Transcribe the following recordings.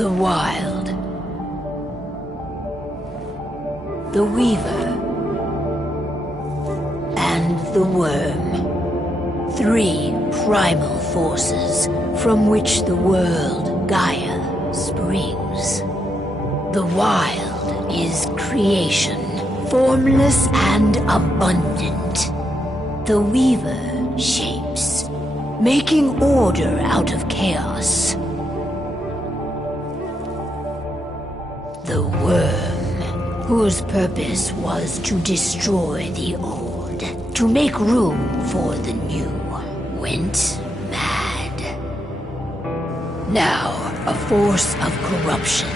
The Wild. The Weaver. And the Worm. Three primal forces from which the world Gaia springs. The Wild is creation, formless and abundant. The Weaver shapes, making order out of chaos. The Worm, whose purpose was to destroy the old, to make room for the new, went mad. Now, a force of corruption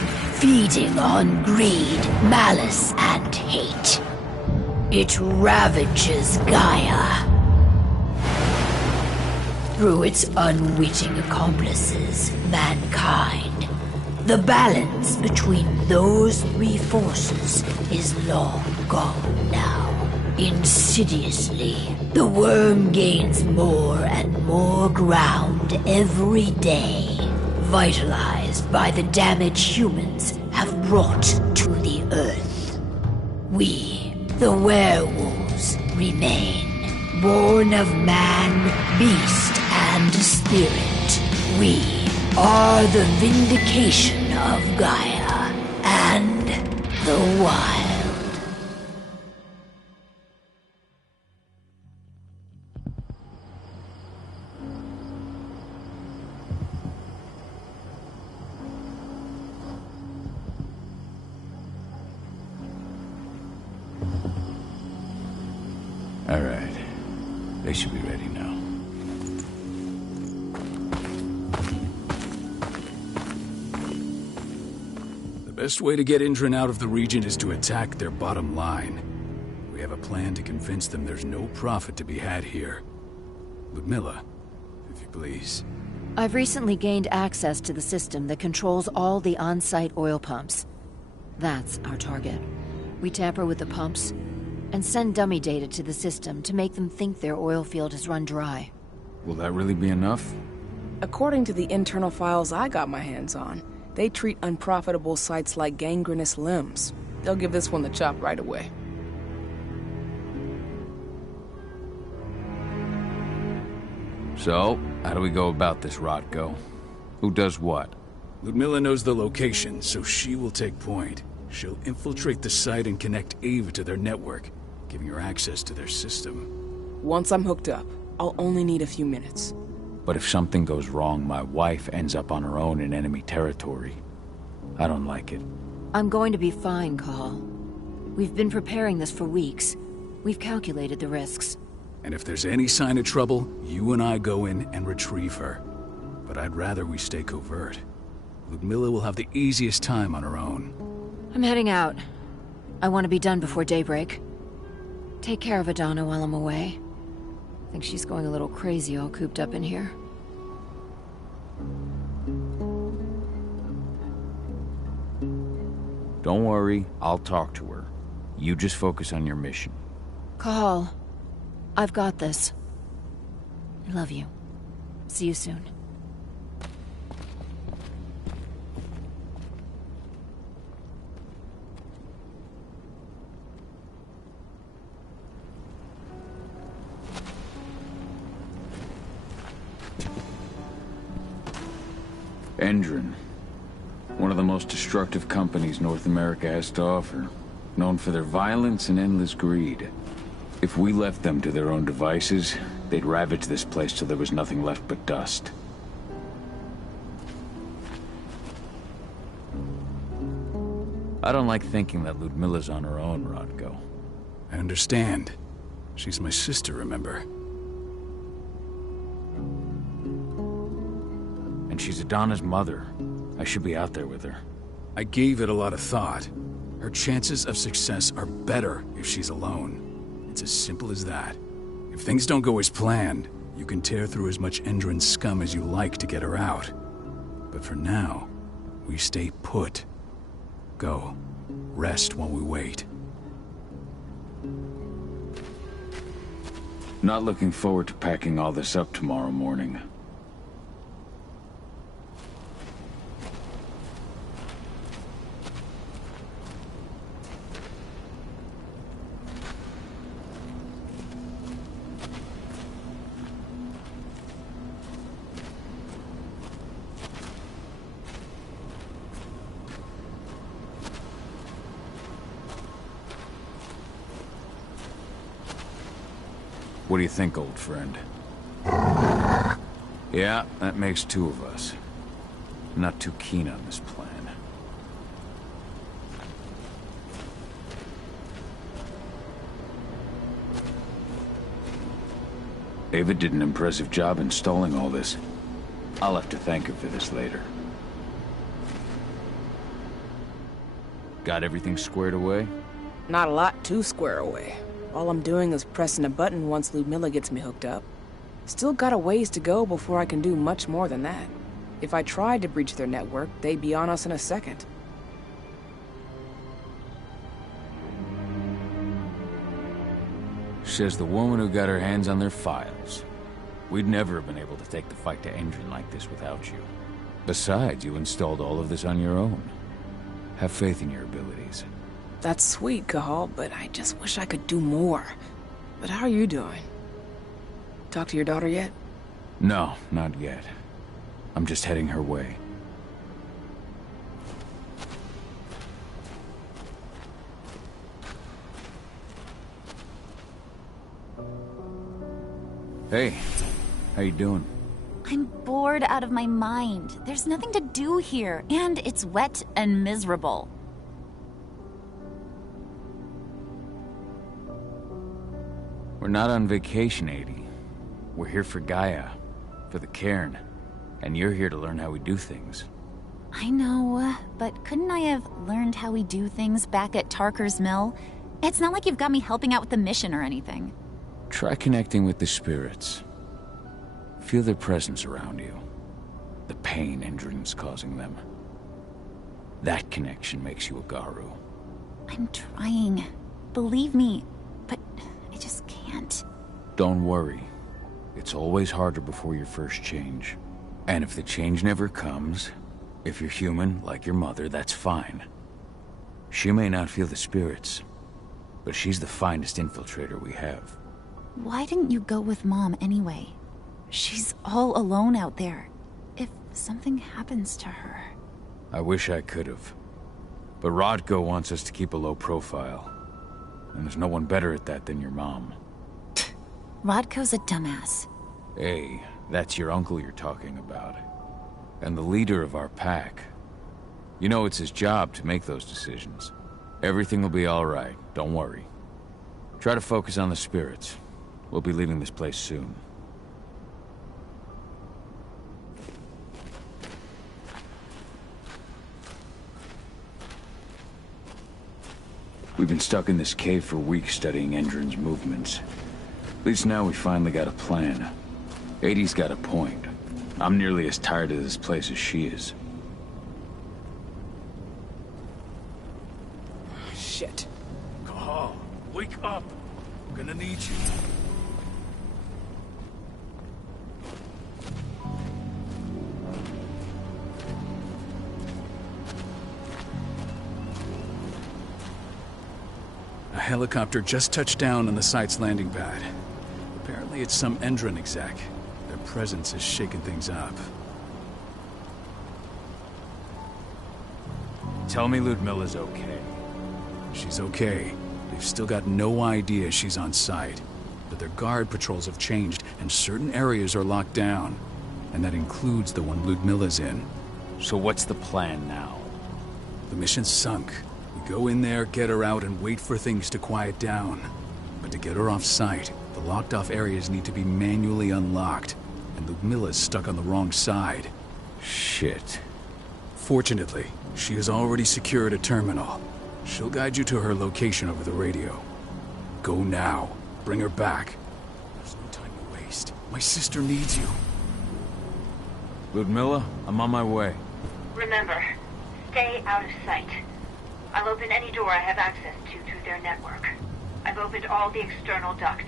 feeding on greed, malice, and hate. It ravages Gaia. Through its unwitting accomplices, mankind, the balance between those three forces is long gone now. Insidiously, the worm gains more and more ground every day, vitalized by the damage humans have brought to the Earth. We, the werewolves, remain, born of man, beast, and spirit. We are the vindication of Gaia and the wild. All right. They should be ready now. The best way to get Indran out of the region is to attack their bottom line. We have a plan to convince them there's no profit to be had here. Ludmilla, if you please. I've recently gained access to the system that controls all the on-site oil pumps. That's our target. We tamper with the pumps and send dummy data to the system to make them think their oil field has run dry. Will that really be enough? According to the internal files I got my hands on, they treat unprofitable sites like gangrenous limbs. They'll give this one the chop right away. So, how do we go about this, Rotko? Who does what? Ludmilla knows the location, so she will take point. She'll infiltrate the site and connect Ava to their network, giving her access to their system. Once I'm hooked up, I'll only need a few minutes. But if something goes wrong, my wife ends up on her own in enemy territory. I don't like it. I'm going to be fine, Call. We've been preparing this for weeks. We've calculated the risks. And if there's any sign of trouble, you and I go in and retrieve her. But I'd rather we stay covert. Ludmilla will have the easiest time on her own. I'm heading out. I want to be done before daybreak. Take care of Adana while I'm away. I think she's going a little crazy all cooped up in here. Don't worry, I'll talk to her. You just focus on your mission. Call. I've got this. I love you. See you soon. Endron. One of the most destructive companies North America has to offer. Known for their violence and endless greed. If we left them to their own devices, they'd ravage this place till there was nothing left but dust. I don't like thinking that Ludmilla's on her own, Rotko. I understand. She's my sister, remember? And she's Adana's mother. I should be out there with her. I gave it a lot of thought. Her chances of success are better if she's alone. It's as simple as that. If things don't go as planned, you can tear through as much Endron scum as you like to get her out. But for now, we stay put. Go. Rest while we wait. Not looking forward to packing all this up tomorrow morning. What do you think, old friend? Yeah, that makes two of us. I'm not too keen on this plan. Ava did an impressive job installing all this. I'll have to thank her for this later. Got everything squared away? Not a lot to square away. All I'm doing is pressing a button once Ludmilla gets me hooked up. Still got a ways to go before I can do much more than that. If I tried to breach their network, they'd be on us in a second. Says the woman who got her hands on their files. We'd never have been able to take the fight to Endron like this without you. Besides, you installed all of this on your own. Have faith in your abilities. That's sweet, Cahal, but I just wish I could do more. But how are you doing? Talk to your daughter yet? No, not yet. I'm just heading her way. Hey, how you doing? I'm bored out of my mind. There's nothing to do here, and it's wet and miserable. We're not on vacation, Adie. We're here for Gaia, for the cairn, and you're here to learn how we do things. I know, but couldn't I have learned how we do things back at Tarker's Mill? It's not like you've got me helping out with the mission or anything. Try connecting with the spirits. Feel their presence around you. The pain Endron's causing them. That connection makes you a Garu. I'm trying. Believe me, but I just can't. Don't worry. It's always harder before your first change. And if the change never comes, if you're human, like your mother, that's fine. She may not feel the spirits, but she's the finest infiltrator we have. Why didn't you go with Mom anyway? She's all alone out there. If something happens to her... I wish I could have. But Rodko wants us to keep a low profile. And there's no one better at that than your mom. Rodko's a dumbass. Hey, that's your uncle you're talking about. And the leader of our pack. You know it's his job to make those decisions. Everything will be all right, don't worry. Try to focus on the spirits. We'll be leaving this place soon. We've been stuck in this cave for weeks studying Endron's movements. At least now we finally got a plan. Adie's got a point. I'm nearly as tired of this place as she is. Shit. Cahal, wake up. I'm gonna need you. A helicopter just touched down on the site's landing pad. Apparently it's some Endron exec. Their presence is shaking things up. Tell me Ludmilla's okay. She's okay. They've still got no idea she's on site. But their guard patrols have changed, and certain areas are locked down. And that includes the one Ludmilla's in. So what's the plan now? The mission's sunk. We go in there, get her out, and wait for things to quiet down. But to get her off site, the locked-off areas need to be manually unlocked. And Ludmilla's stuck on the wrong side. Shit. Fortunately, she has already secured a terminal. She'll guide you to her location over the radio. Go now. Bring her back. There's no time to waste. My sister needs you. Ludmilla, I'm on my way. Remember, stay out of sight. I'll open any door I have access to through their network. I've opened all the external ducts.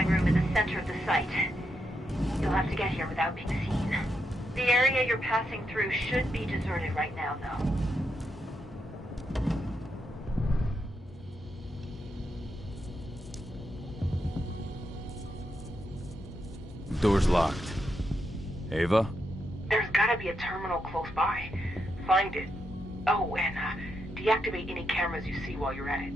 purifying room in the center of the site. You'll have to get here without being seen. The area you're passing through should be deserted right now, though. Door's locked. Ava? There's gotta be a terminal close by. Find it. Oh, and deactivate any cameras you see while you're at it.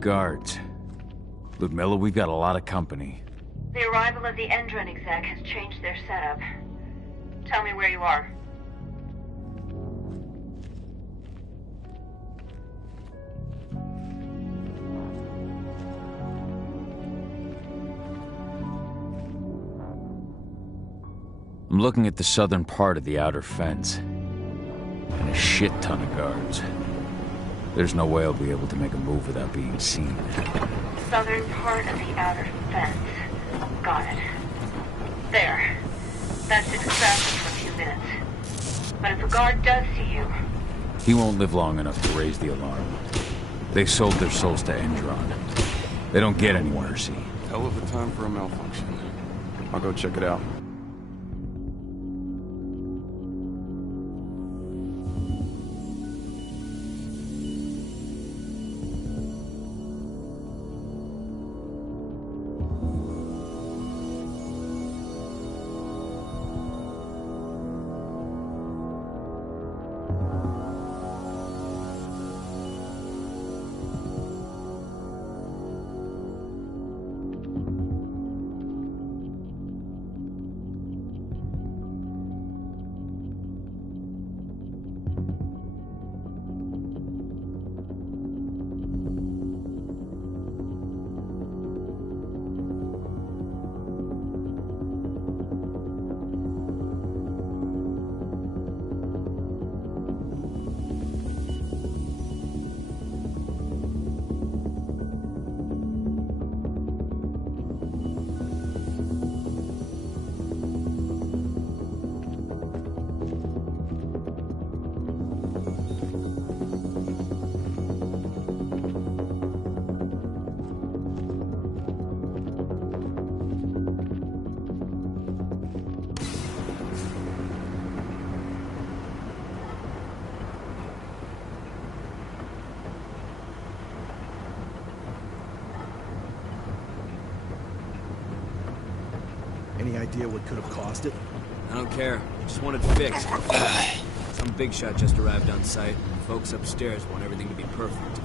Guards. Ludmilla, we've got a lot of company. The arrival of the Endron exec has changed their setup. Tell me where you are. I'm looking at the southern part of the outer fence. And a shit ton of guards. There's no way I'll be able to make a move without being seen. Southern part of the outer fence. Got it. There. That should distract us for a few minutes. But if a guard does see you... He won't live long enough to raise the alarm. They sold their souls to Endron. They don't get any mercy. Hell of a time for a malfunction. I'll go check it out. Any idea what could have caused it? I don't care. I just want it fixed. Some big shot just arrived on site. Folks upstairs want everything to be perfect.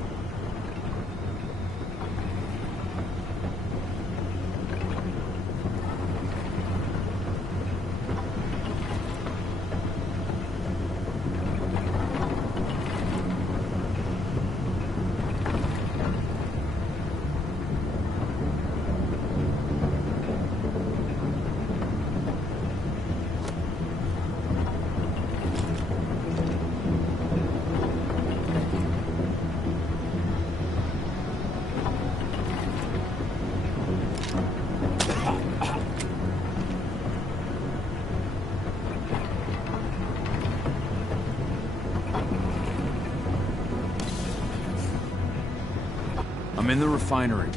I'm in the refinery.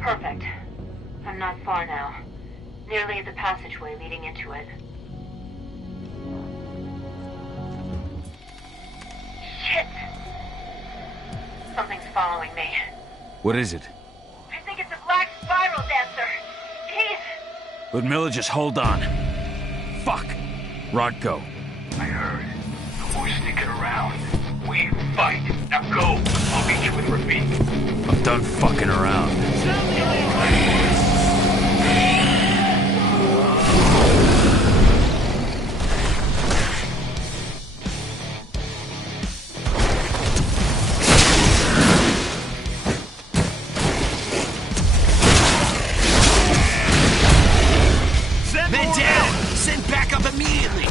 Perfect. I'm not far now. Nearly at the passageway leading into it. Shit! Something's following me. What is it? I think it's a black spiral dancer. He's... Ludmilla, just hold on. Fuck! Rodko. I heard. No more sneaking around. We fight. Now go. I'll meet you with Rafik. I'm done fucking around. Men down! Send backup immediately!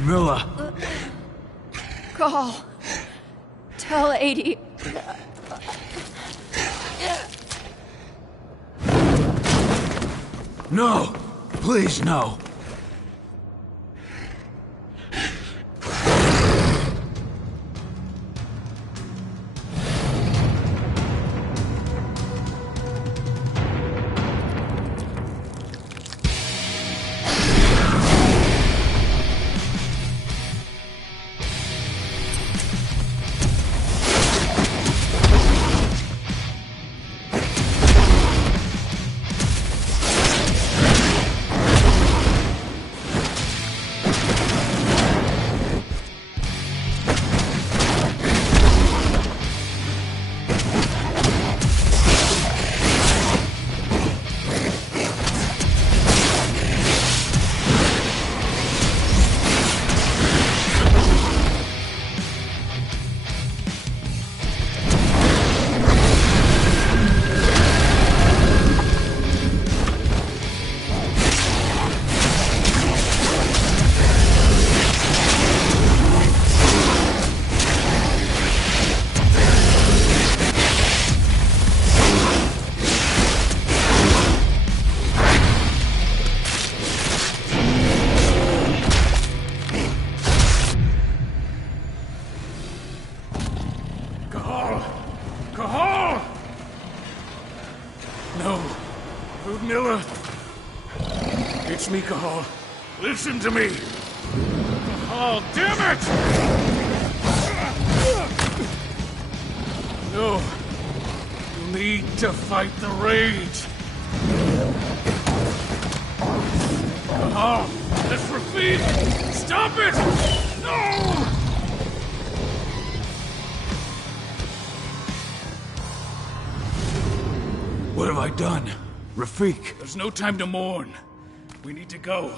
Milla! Call. Tell 80. No! Please, no! Miller! It's me, Cahal. Listen to me! Cahal, damn it! No. You need to fight the rage. Cahal, that's Rafid! Stop it! No! What have I done? Rafik! There's no time to mourn. We need to go.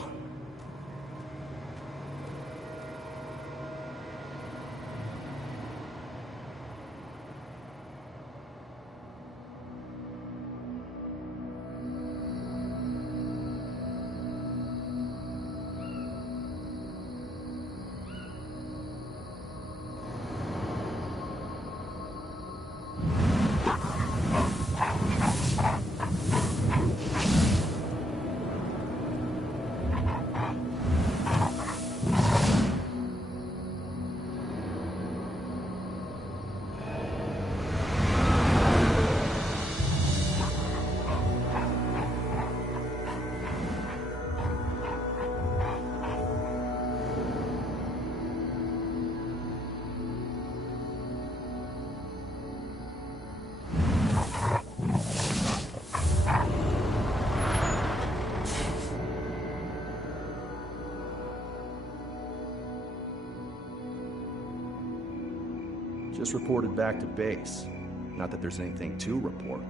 Just reported back to base. Not that there's anything to report.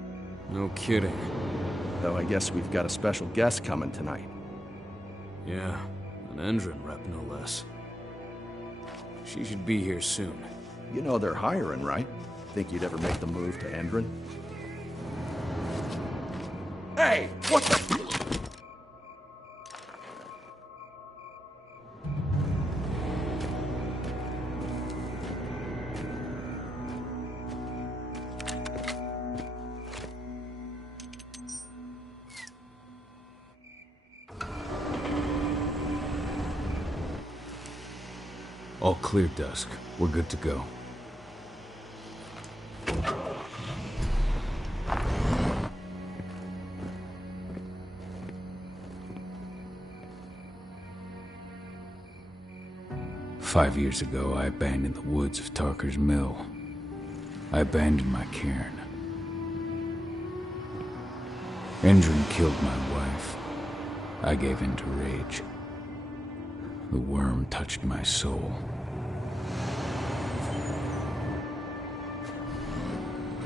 No kidding. Though I guess we've got a special guest coming tonight. Yeah, an Endron rep, no less. She should be here soon. You know they're hiring, right? Think you'd ever make the move to Endron? Hey! What the... All clear, Dusk. We're good to go. "5 years ago, I abandoned the woods of Tarker's Mill. I abandoned my cairn. Endron killed my wife. I gave in to rage. The worm touched my soul.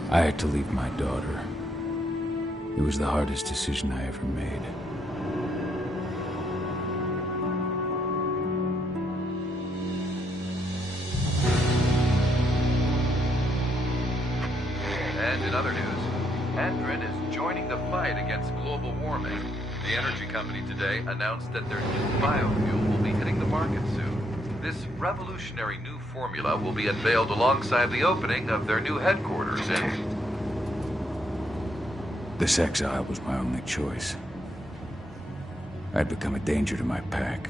I had to leave my daughter. It was the hardest decision I ever made. And in other news, Endron is joining the fight against global warming. The energy company today announced that their new biofuel will be hitting the market soon. This revolutionary new formula will be unveiled alongside the opening of their new headquarters in... This exile was my only choice. I'd become a danger to my pack.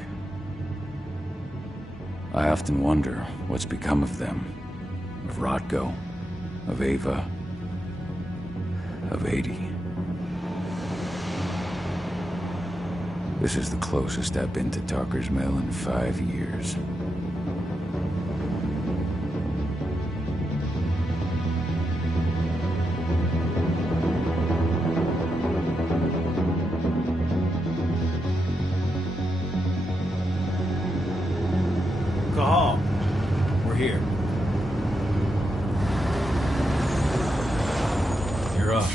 I often wonder what's become of them. Of Rotko, of Ava, of 80. This is the closest I've been to Tarker's Mill in 5 years. Cahal, we're here. You're up.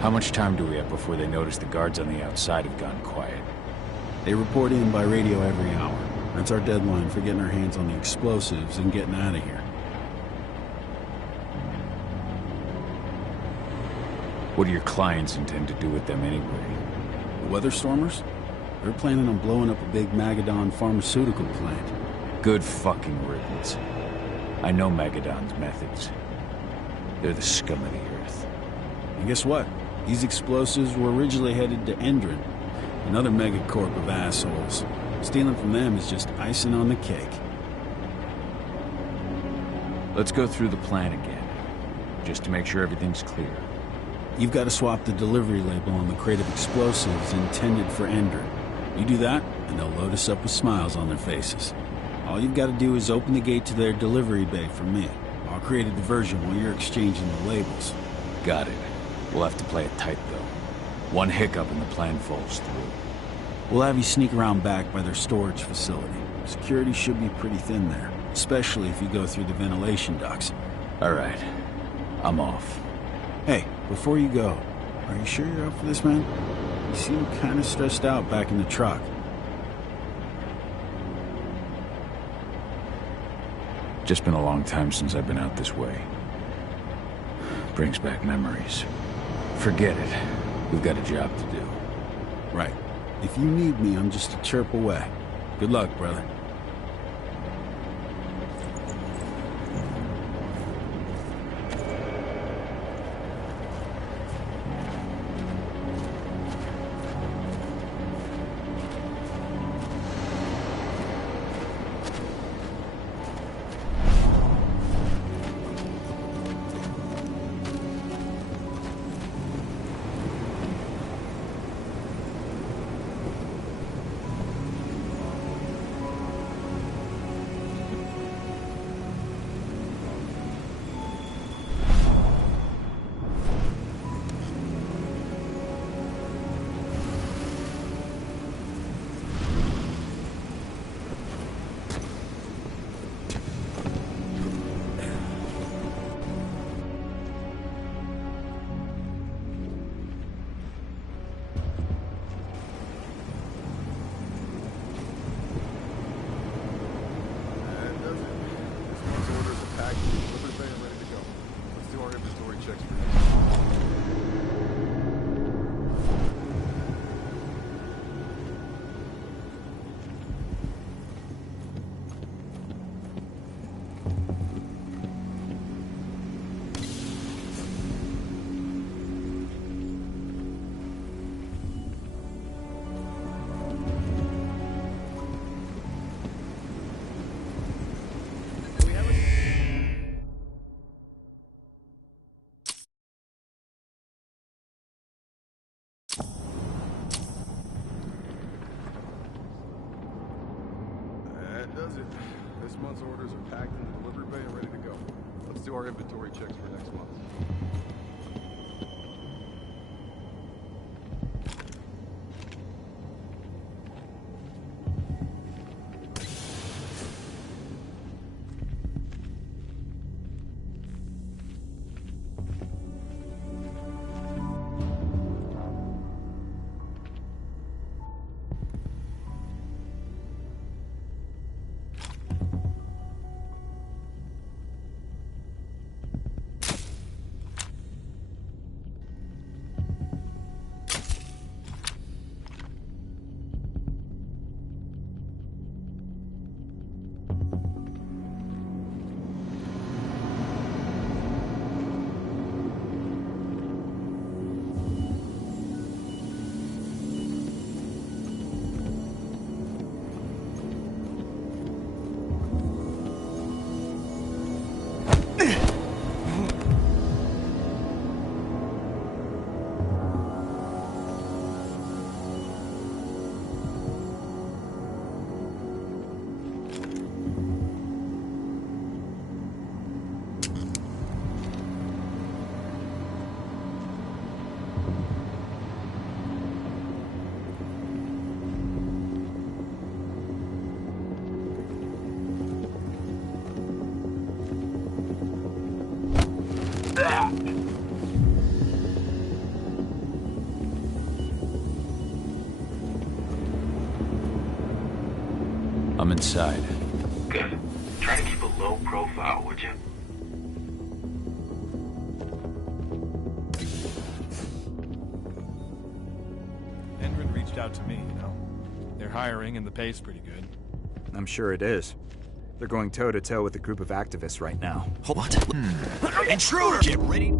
How much time do we have before they notice the guards on the outside have gone quiet? They report in by radio every hour. That's our deadline for getting our hands on the explosives and getting out of here. What do your clients intend to do with them anyway? The Weatherstormers? They're planning on blowing up a big Magadon pharmaceutical plant. Good fucking riddance. I know Magadon's methods. They're the scum of the earth. And guess what? These explosives were originally headed to Endron, another megacorp of assholes. Stealing from them is just icing on the cake. Let's go through the plan again, just to make sure everything's clear. You've got to swap the delivery label on the crate of explosives intended for Endron. You do that, and they'll load us up with smiles on their faces. All you've got to do is open the gate to their delivery bay for me. I'll create a diversion while you're exchanging the labels. Got it. We'll have to play it tight, though. One hiccup and the plan falls through. We'll have you sneak around back by their storage facility. Security should be pretty thin there, especially if you go through the ventilation ducts. All right. I'm off. Hey, before you go, are you sure you're up for this, man? You seem kind of stressed out back in the truck. Just been a long time since I've been out this way. Brings back memories. Forget it. We've got a job to do. Right. If you need me, I'm just a chirp away. Good luck, brother. This month's orders are packed in the delivery bay and ready to go. Let's do our inventory checks for next month. I'm inside. Good. Try to keep a low profile, would you? Endrin reached out to me, you know. They're hiring and the pay's pretty good. I'm sure it is. They're going toe-to-toe with a group of activists right now. What? Intruder! Get ready.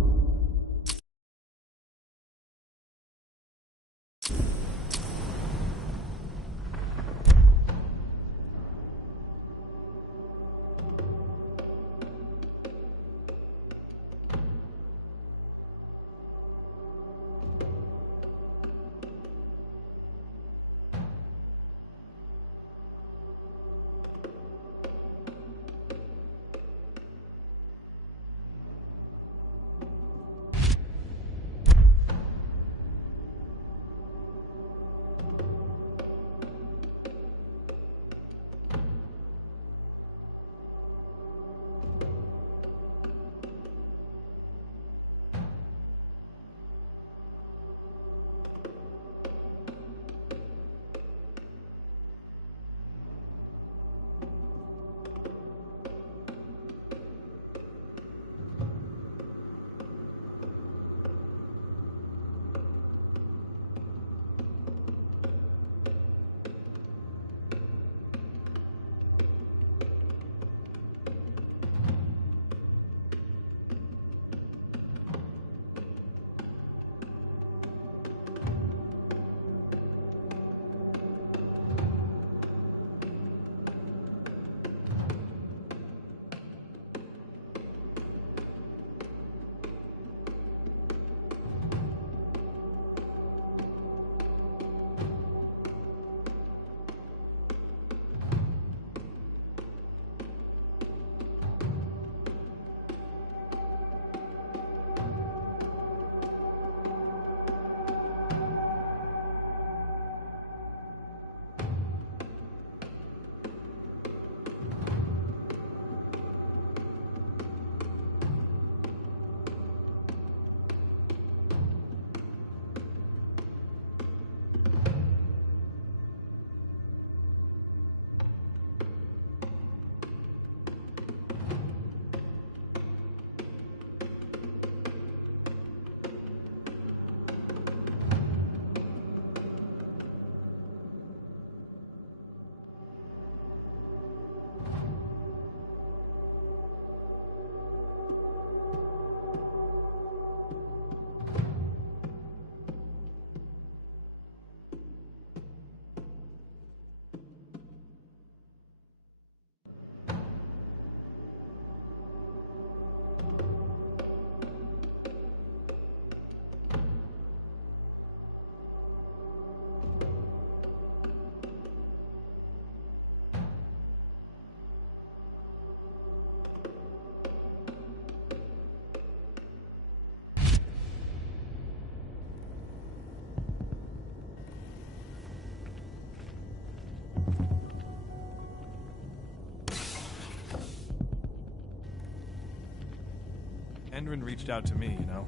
Endrin reached out to me, you know.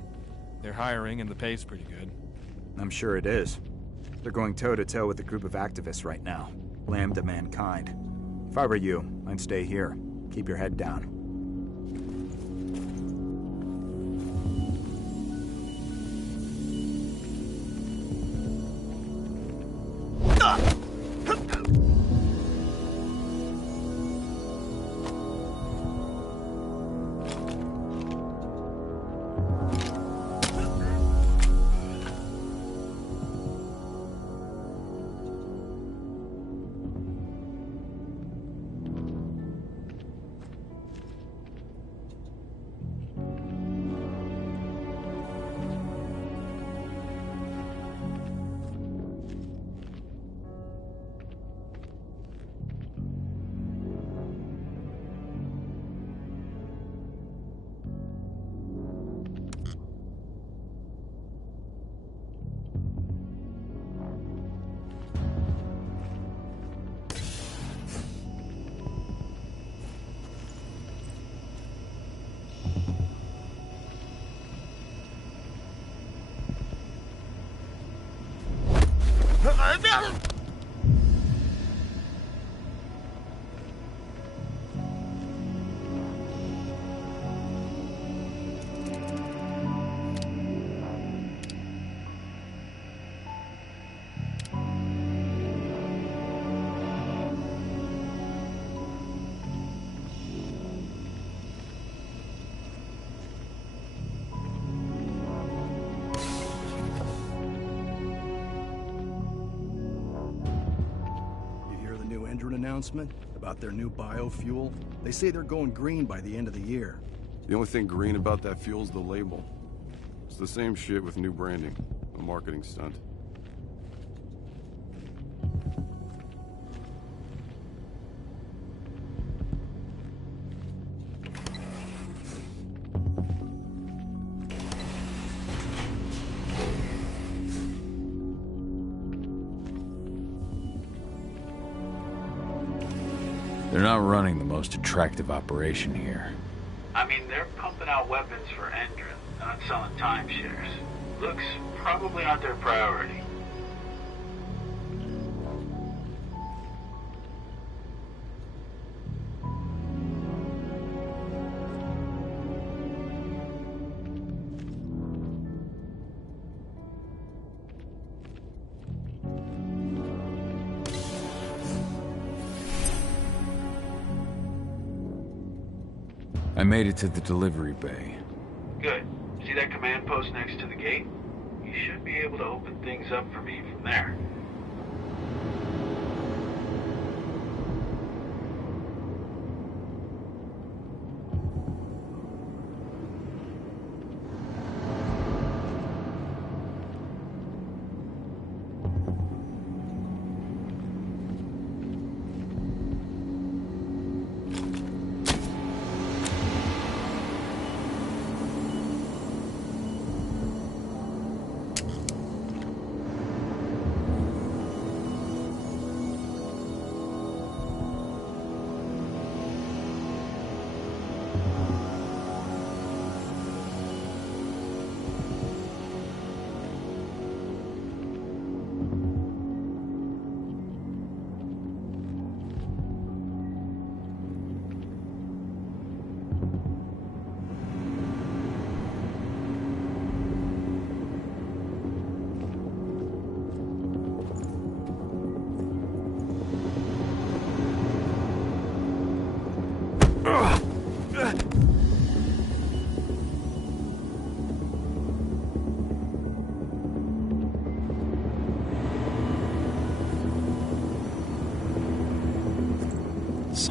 They're hiring and the pay's pretty good. I'm sure it is. They're going toe-to-toe with a group of activists right now. Lambda mankind. If I were you, I'd stay here. Keep your head down. announcement about their new biofuel? They say they're going green by the end of the year. The only thing green about that fuel's the label. It's the same shit with new branding. A marketing stunt. They're not running the most attractive operation here. I mean, they're pumping out weapons for Endron, not selling timeshares. Looks probably not their priority. I made it to the delivery bay. Good. See that command post next to the gate? You should be able to open things up for me from there.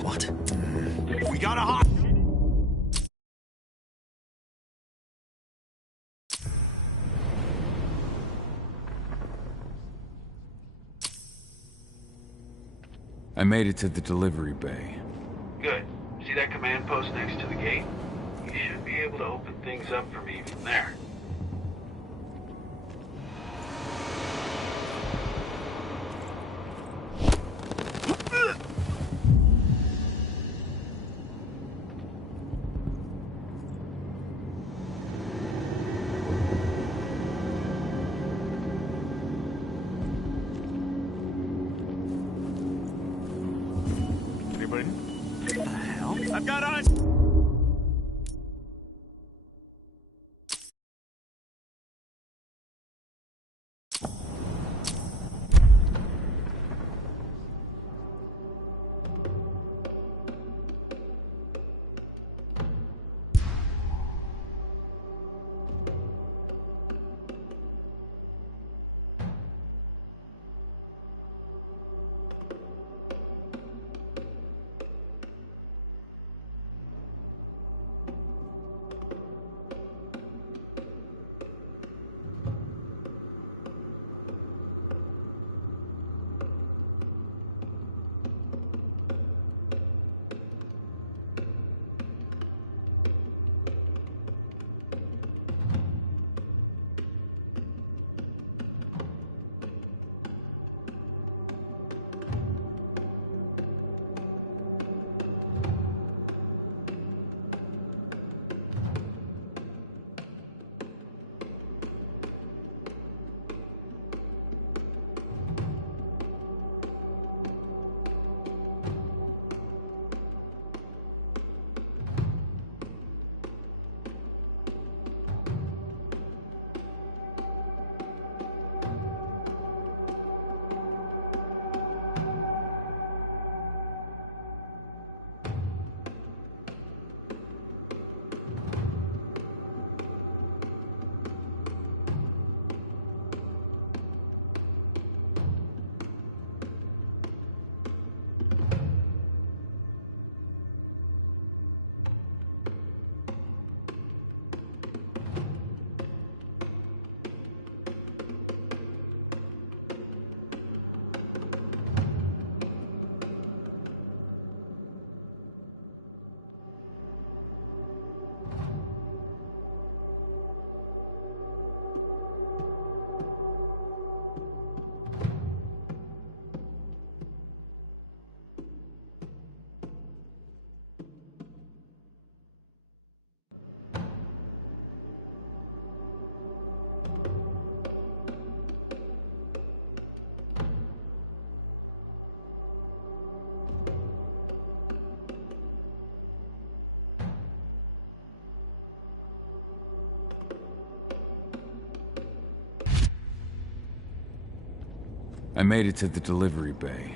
What? We got a hot... I made it to the delivery bay. Good. See that command post next to the gate? You should be able to open things up for me from there. Anybody? What the hell? I've got eyes! I made it to the delivery bay.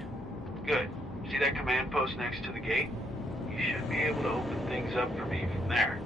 Good. See that command post next to the gate? You should be able to open things up for me from there.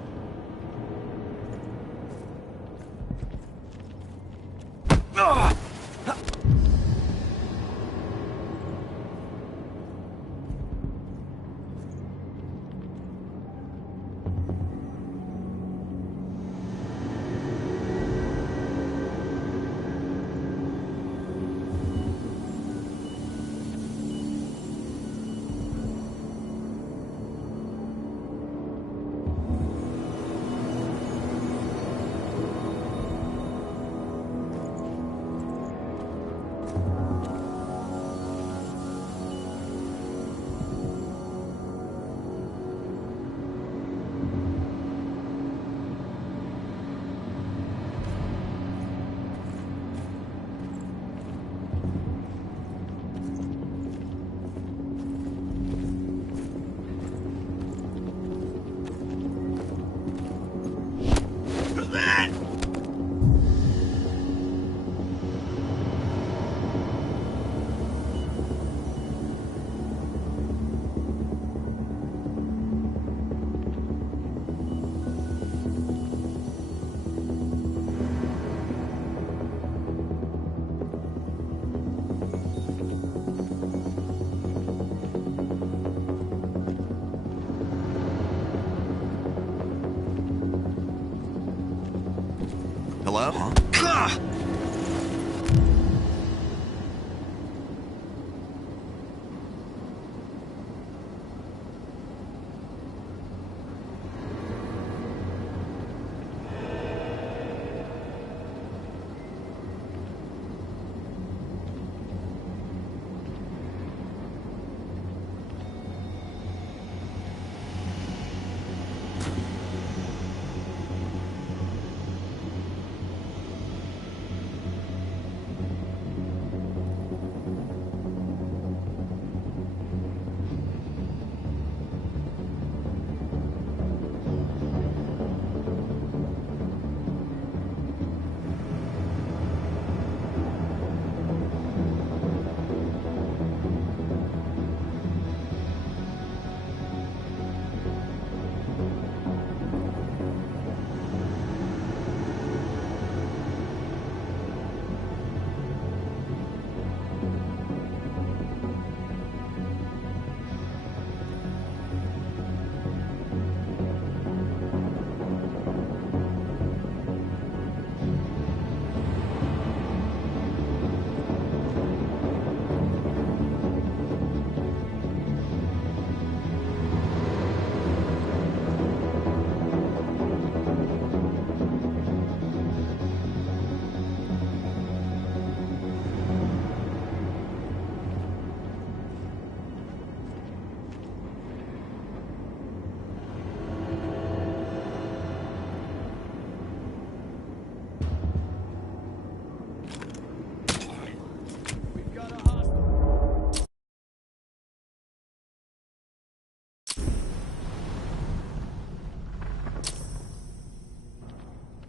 Hello? Huh?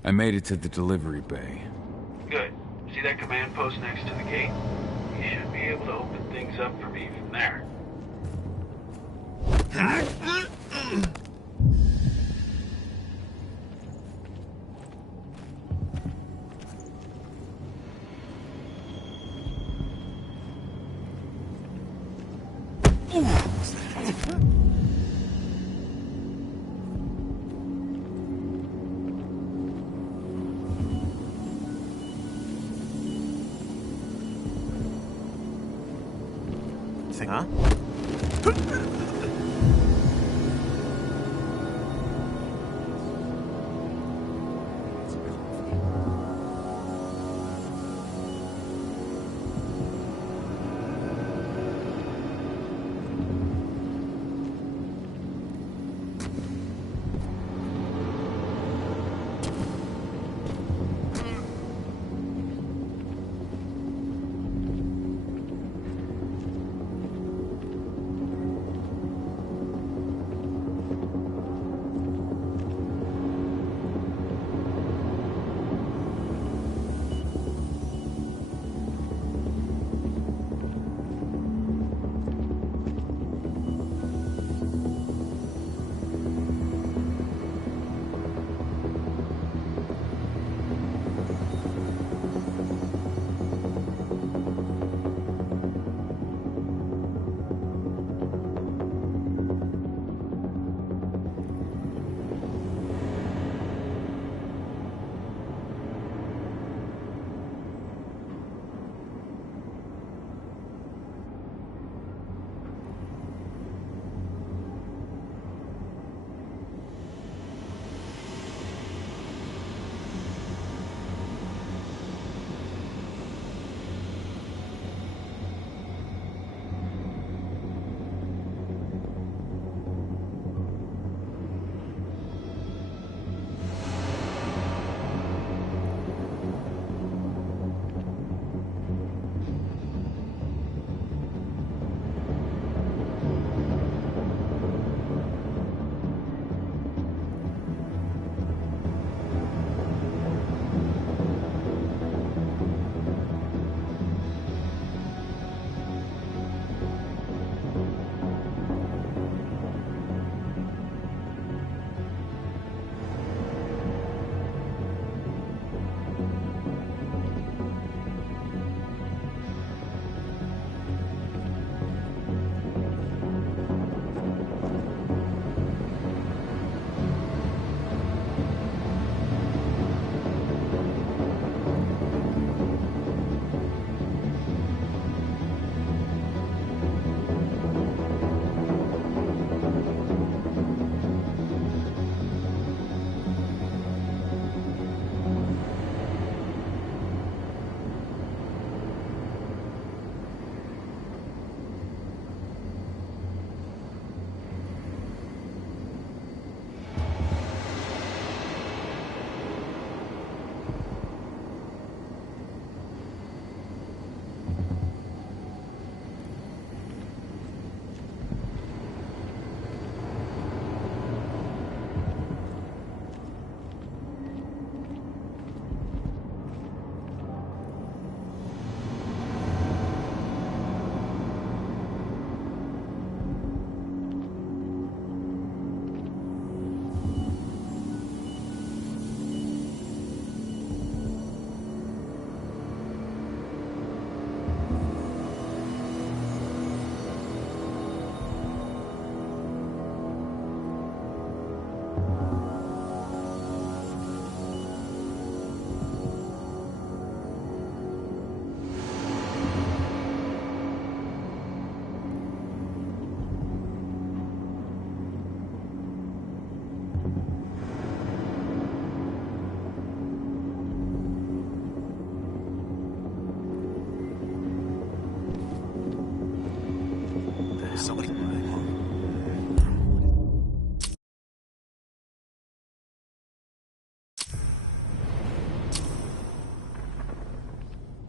I made it to the delivery bay. Good. See that command post next to the gate? You should be able to open things up for me from there. Huh?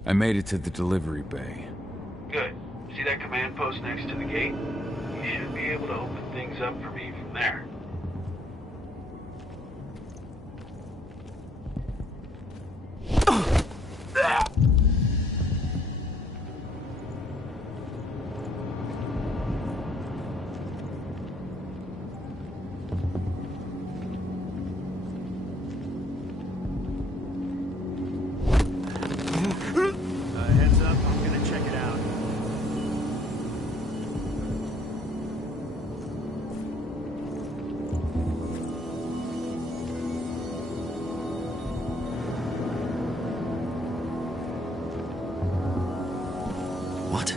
I made it to the delivery bay. Good. See that command post next to the gate? You should be able to open things up for me from there. Heads up, I'm gonna check it out. What?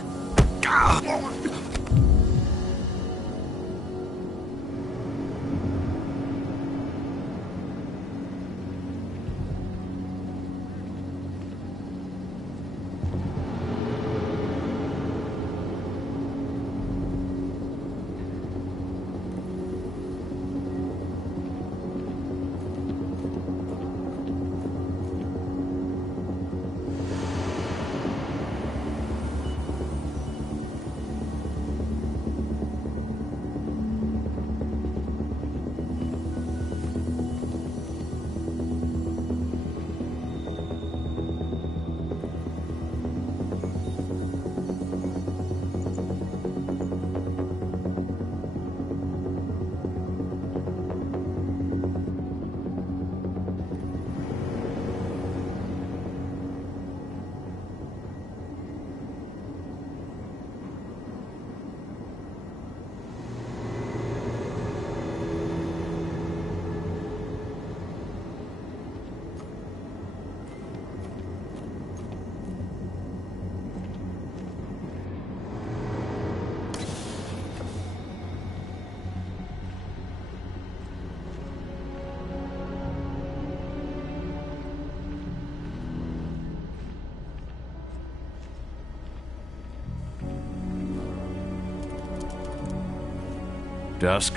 Dusk,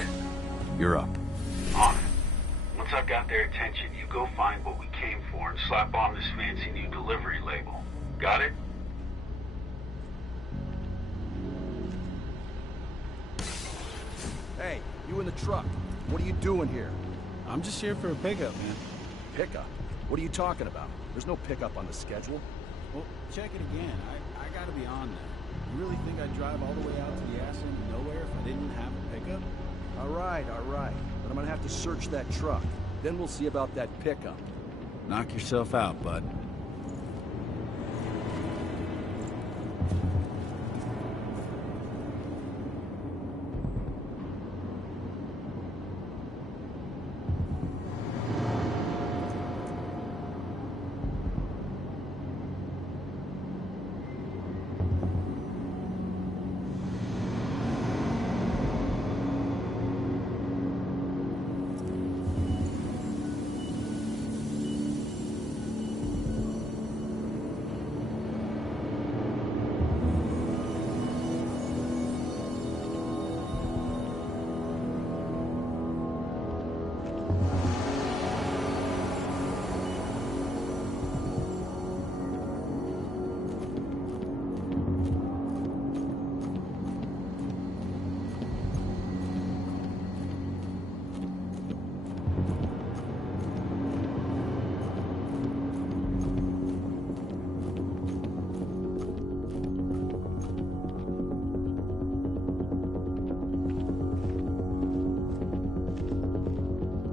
you're up. On it. Once I've got their attention, you go find what we came for and slap on this fancy new delivery label. Got it? Hey, you in the truck. What are you doing here? I'm just here for a pickup, man. Pickup? What are you talking about? There's no pickup on the schedule. Well, check it again. I gotta be on there. You really think I'd drive all the way out to the ass end of nowhere if I didn't have a pickup? All right. But I'm gonna have to search that truck. Then we'll see about that pickup. Knock yourself out, bud.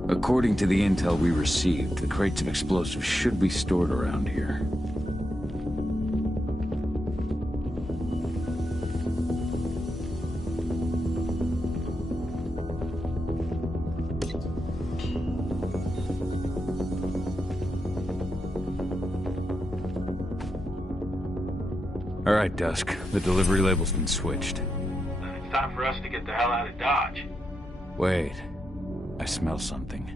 According to the intel we received, the crates of explosives should be stored around here. All right, Dusk. The delivery label's been switched. It's time for us to get the hell out of Dodge. Wait. I smell something.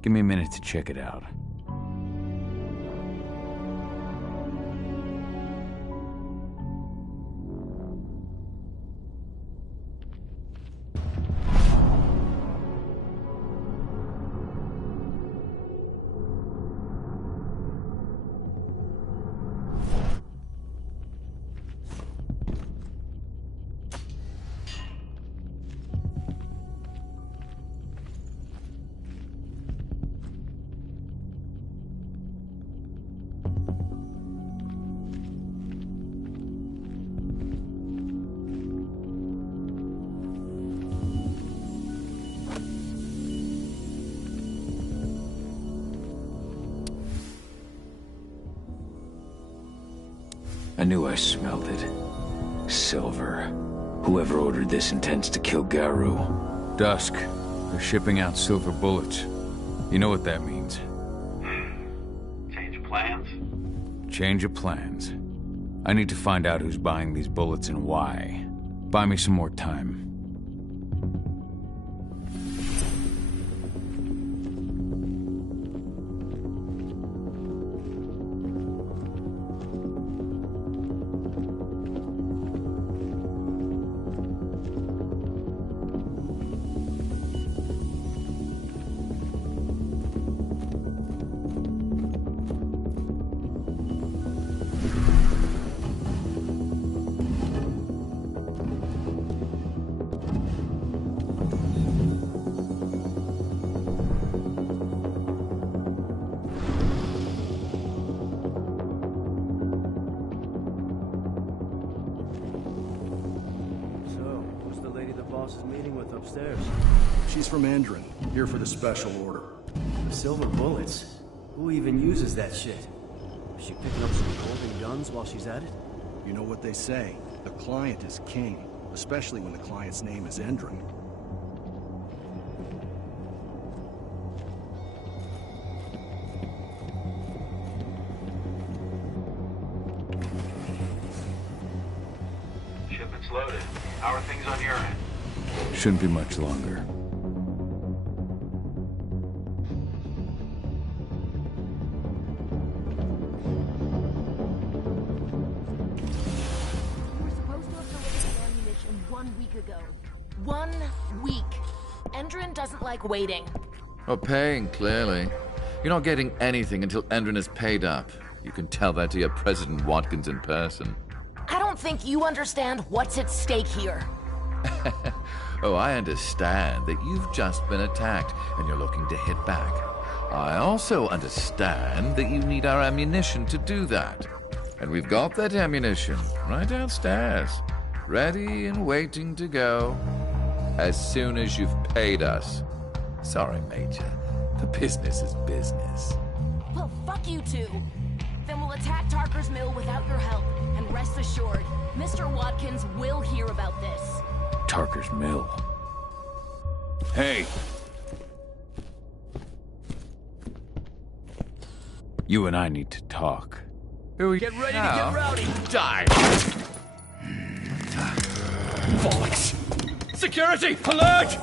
Give me a minute to check it out. I knew I smelled it. Silver. Whoever ordered this intends to kill Garou. Dusk. They're shipping out silver bullets. You know what that means. Change of plans? Change of plans. I need to find out who's buying these bullets and why. Buy me some more time. Upstairs. She's from Endron, here for the special order. The silver bullets? Who even uses that shit? Is she picking up some golden guns while she's at it? You know what they say, the client is king, especially when the client's name is Endron. Shipment's loaded. How are things on your end? Shouldn't be much longer. You were supposed to have delivered the ammunition 1 week ago. 1 week. Endron doesn't like waiting. Well, paying, clearly. You're not getting anything until Endron is paid up. You can tell that to your President Watkins in person. I don't think you understand what's at stake here. Oh, I understand that you've just been attacked and you're looking to hit back. I also understand that you need our ammunition to do that. And we've got that ammunition right downstairs, ready and waiting to go as soon as you've paid us. Sorry, Major. The business is business. Well, fuck you two. Then we'll attack Tarker's Mill without your help. And rest assured, Mr. Watkins will hear about this. Tarker's Mill. Hey! You and I need to talk. Get ready to get rowdy! Die! Bollocks! Security! Alert!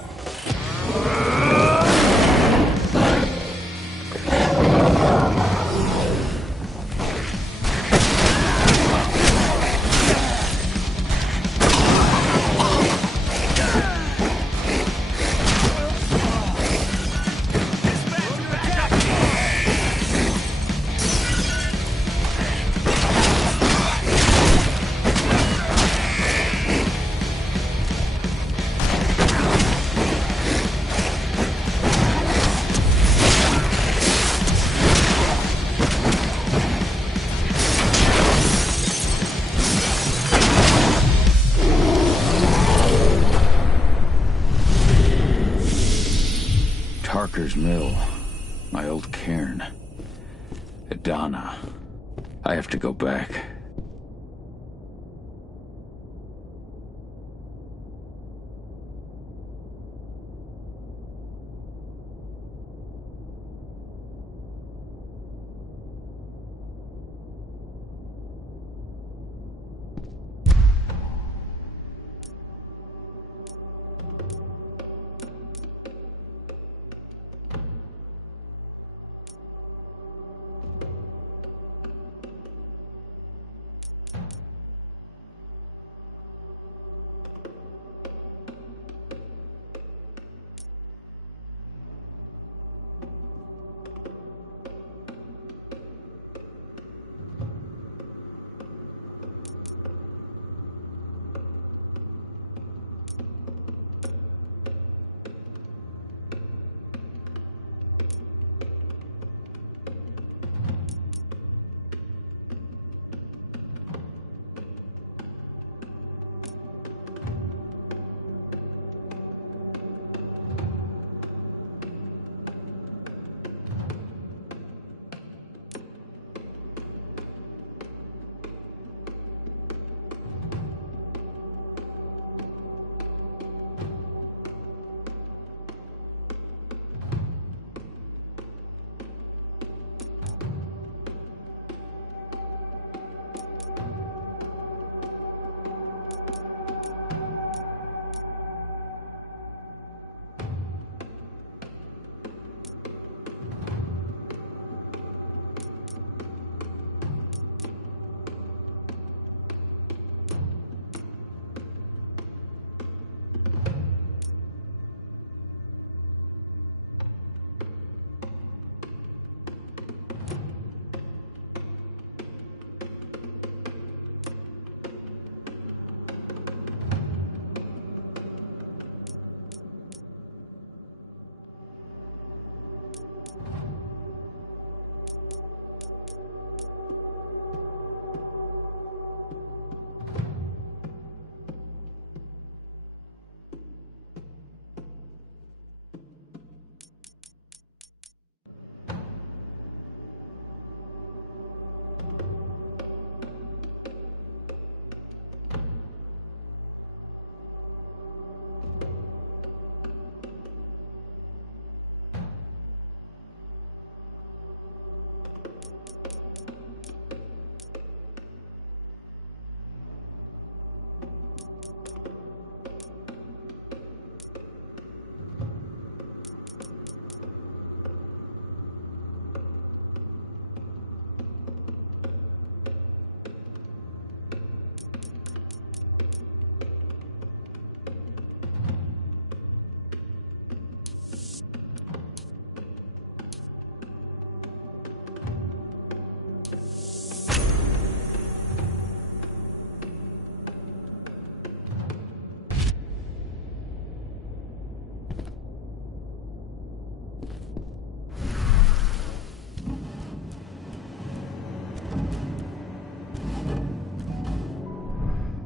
Tarker's Mill. My old cairn. Adana. I have to go back.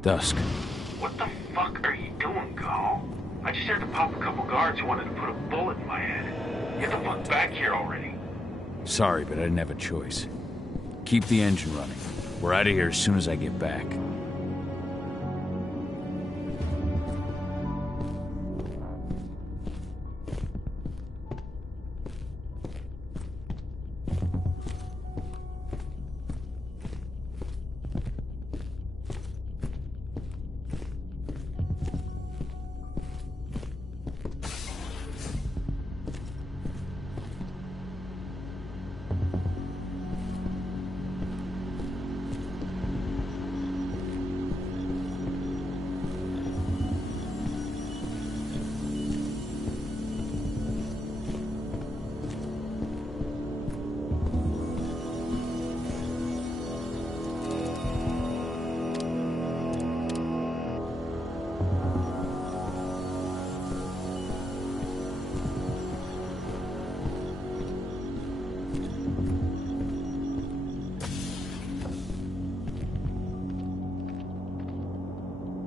Dusk. What the fuck are you doing, Go? I just had to pop a couple guards who wanted to put a bullet in my head. Get the fuck back here already. Sorry, but I didn't have a choice. Keep the engine running. We're out of here as soon as I get back.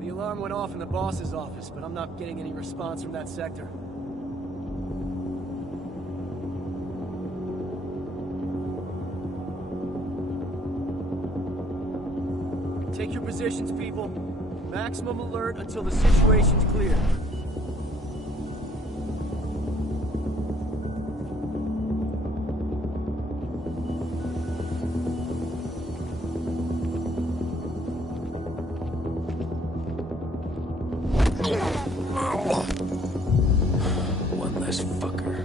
The alarm went off in the boss's office, but I'm not getting any response from that sector. Take your positions, people. Maximum alert until the situation's clear. One less fucker.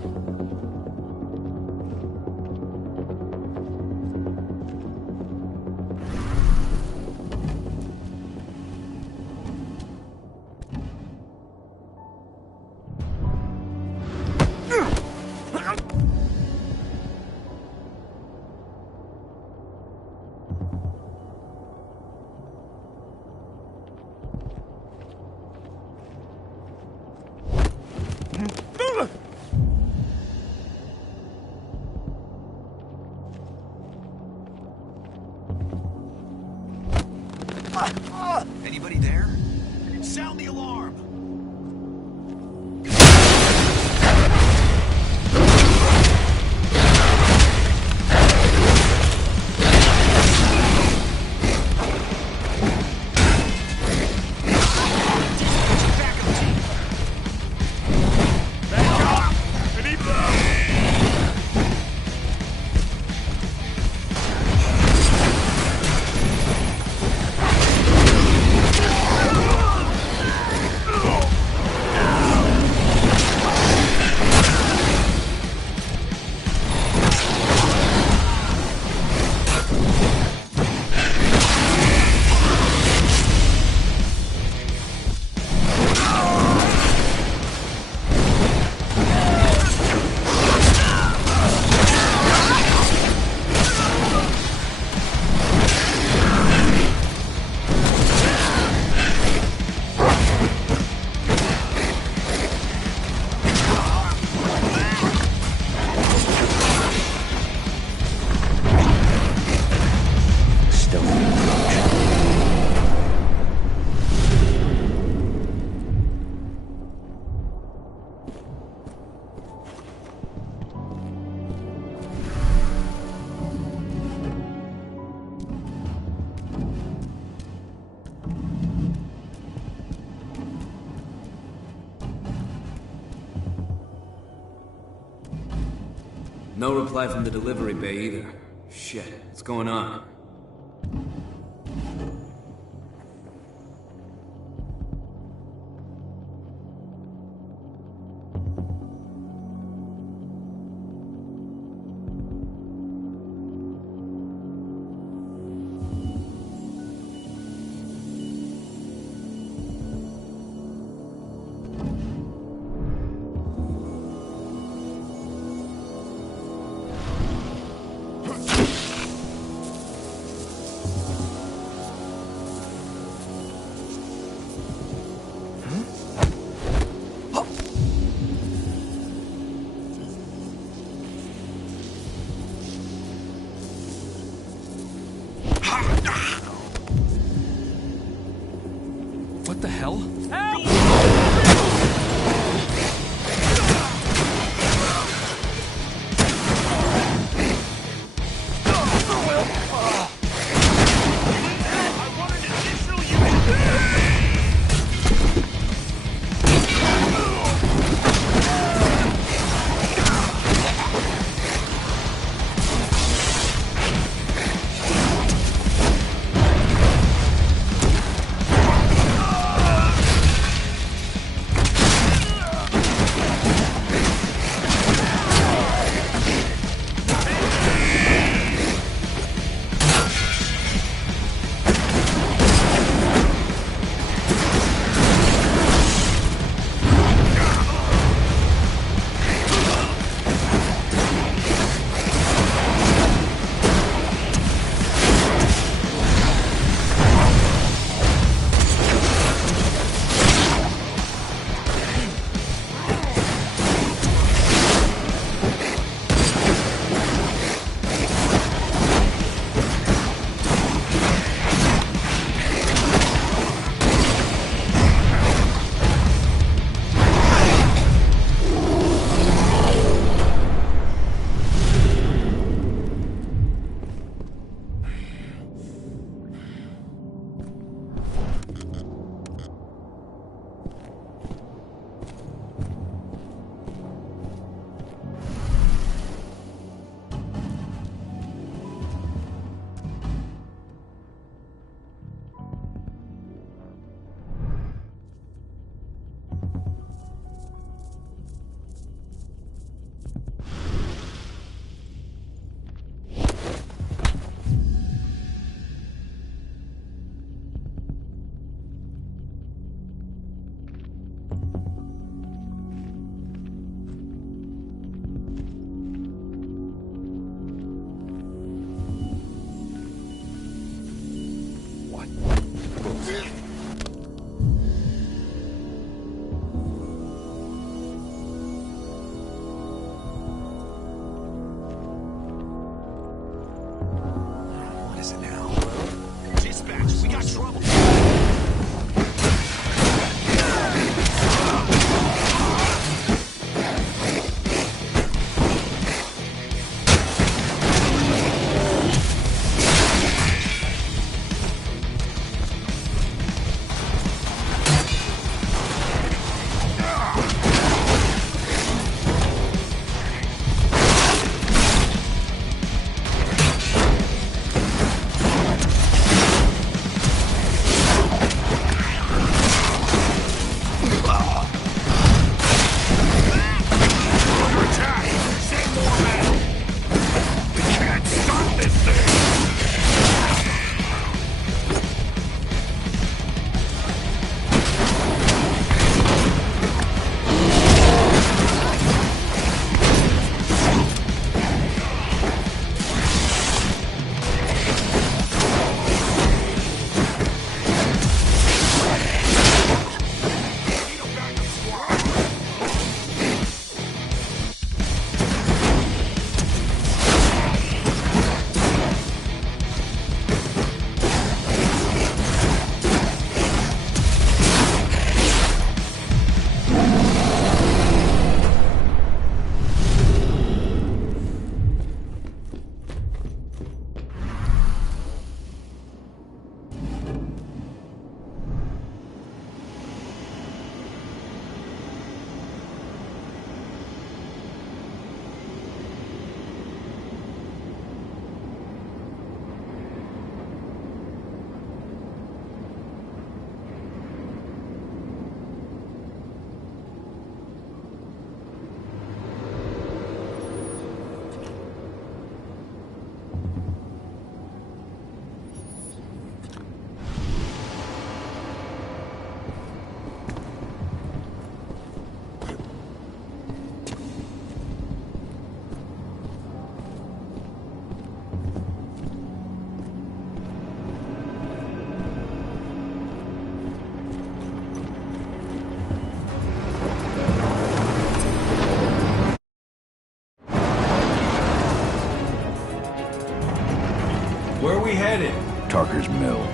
Anybody there? Sound the alarm! No reply from the delivery bay either. Shit, what's going on? Where are we headed? Tarker's Mill.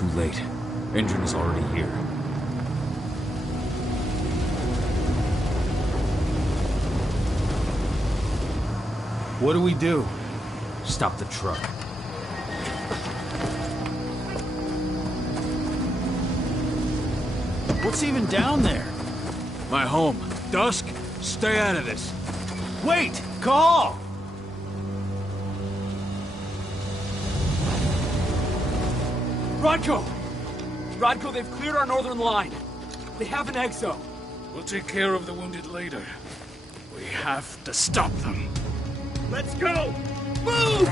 too late. Engine is already here. What do we do? Stop the truck. What's even down there? My home. Dusk, stay out of this. Wait! Call! Rodko! Rodko, they've cleared our northern line. They have an exo. We'll take care of the wounded later. We have to stop them. Let's go! Move!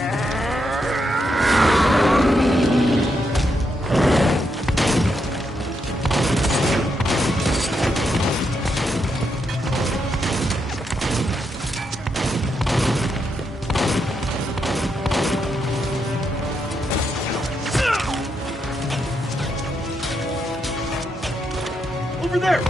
Over there!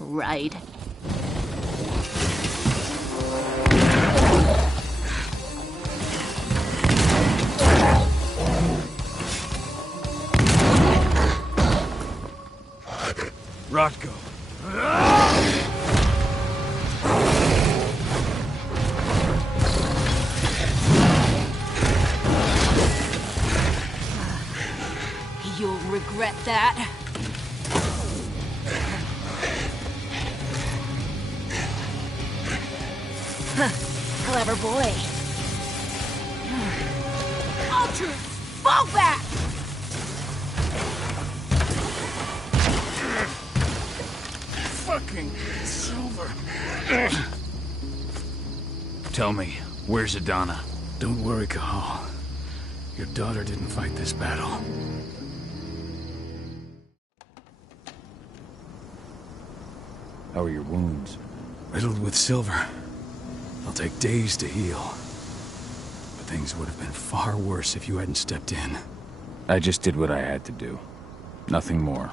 Right. Rodko. You'll regret that. Clever boy. Ultra, fall back! Fucking Silver. Tell me, where's Adana? Don't worry, Cahal. Your daughter didn't fight this battle. How are your wounds? Riddled with silver. They'll take days to heal. But things would have been far worse if you hadn't stepped in. I just did what I had to do. Nothing more.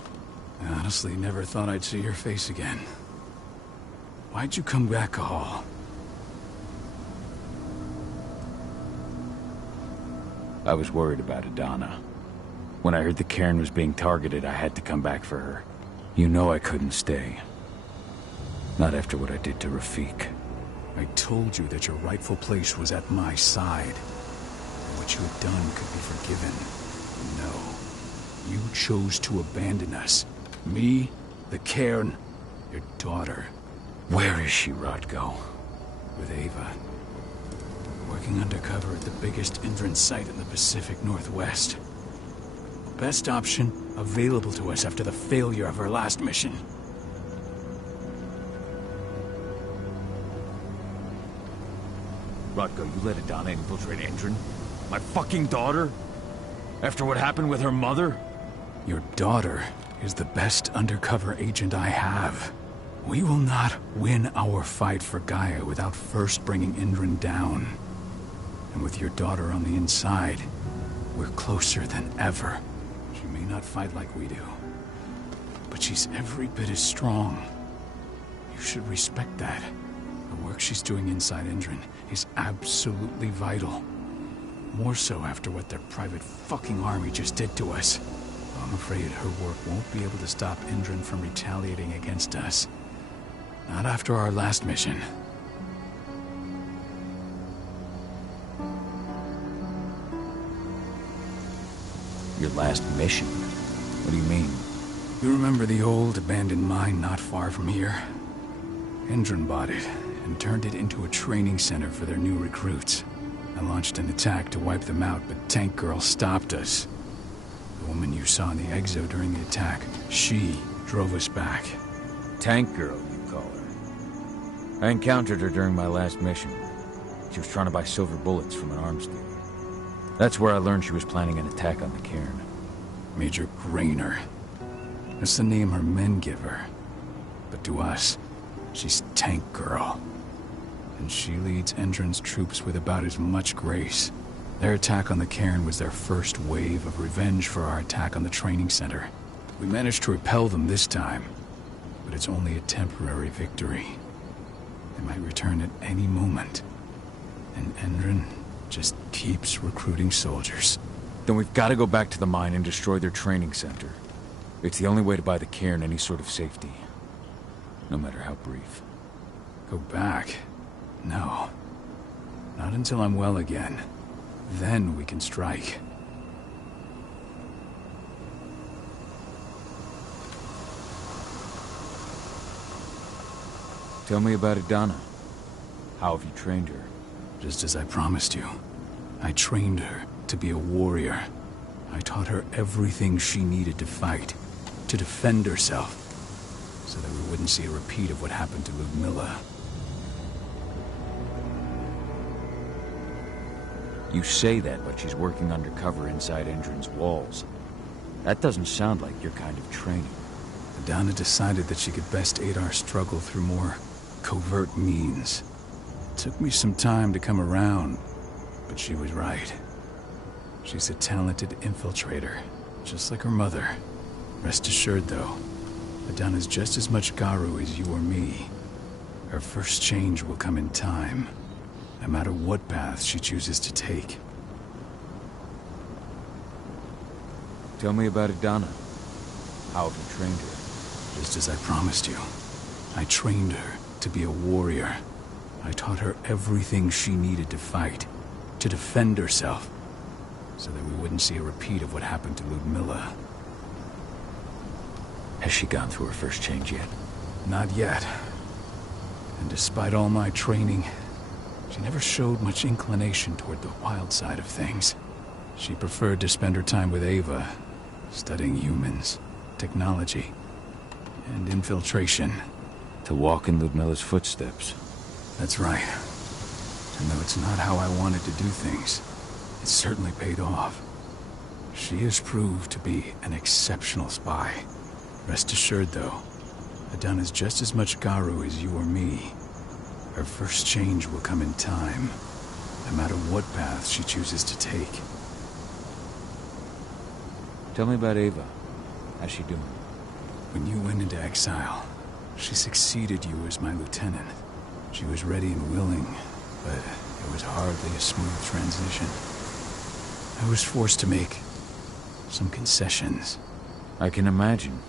I honestly never thought I'd see your face again. Why'd you come back, Cahal? I was worried about Adana. When I heard the cairn was being targeted, I had to come back for her. You know I couldn't stay. Not after what I did to Rafik. I told you that your rightful place was at my side. And what you had done could be forgiven. No. You chose to abandon us. Me, the cairn, your daughter. Where is she, Rodko? With Ava. Working undercover at the biggest Indran site in the Pacific Northwest. The best option available to us after the failure of our last mission. Rodko, you let Adana infiltrate Indran? My fucking daughter? After what happened with her mother? Your daughter is the best undercover agent I have. We will not win our fight for Gaia without first bringing Indran down. And with your daughter on the inside, we're closer than ever. She may not fight like we do, but she's every bit as strong. You should respect that. The work she's doing inside Indran is absolutely vital. More so after what their private fucking army just did to us. I'm afraid her work won't be able to stop Indran from retaliating against us. Not after our last mission. Your last mission? What do you mean? You remember the old abandoned mine not far from here? Indran bought it and turned it into a training center for their new recruits. I launched an attack to wipe them out, but Tank Girl stopped us. The woman you saw in the exo during the attack, she drove us back. Tank Girl, you call her. I encountered her during my last mission. She was trying to buy silver bullets from an arms dealer. That's where I learned she was planning an attack on the cairn. Major Grainer. That's the name her men give her. But to us, She's Tank Girl. And she leads Endron's troops with about as much grace. Their attack on the cairn was their first wave of revenge for our attack on the training center. We managed to repel them this time, but it's only a temporary victory. They might return at any moment. And Endron just keeps recruiting soldiers. Then we've got to go back to the mine and destroy their training center. It's the only way to buy the cairn any sort of safety. No matter how brief. Go back? No. Not until I'm well again. Then we can strike. Tell me about Adana. How have you trained her? Just as I promised you. I trained her to be a warrior. I taught her everything she needed to fight, to defend herself, so that we wouldn't see a repeat of what happened to Ludmilla. You say that, but she's working undercover inside Endron's walls. That doesn't sound like your kind of training. Adana decided that she could best aid our struggle through more covert means. It took me some time to come around, but she was right. She's a talented infiltrator, just like her mother. Rest assured, though, Adana's just as much Garu as you or me. Her first change will come in time, no matter what path she chooses to take. Tell me about Adana. How have you trained her? Just as I promised you. I trained her to be a warrior. I taught her everything she needed to fight, to defend herself, so that we wouldn't see a repeat of what happened to Ludmilla. Has she gone through her first change yet? Not yet. And despite all my training, she never showed much inclination toward the wild side of things. She preferred to spend her time with Ava, studying humans, technology, and infiltration. To walk in Ludmilla's footsteps. That's right. And though it's not how I wanted to do things, it certainly paid off. She has proved to be an exceptional spy. Rest assured, though, Adana's just as much Garu as you or me. Her first change will come in time, no matter what path she chooses to take. Tell me about Ava. How's she doing? When you went into exile, she succeeded you as my lieutenant. She was ready and willing, but it was hardly a smooth transition. I was forced to make some concessions. I can imagine.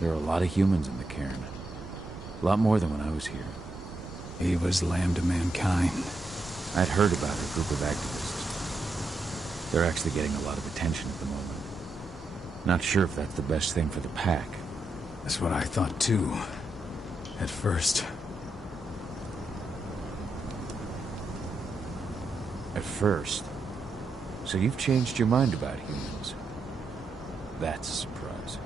There are a lot of humans in the cairn. A lot more than when I was here. Ava's lamb to mankind. I'd heard about her group of activists. They're actually getting a lot of attention at the moment. Not sure if that's the best thing for the pack. That's what I thought too, at first. At first? So you've changed your mind about humans? That's a surprise.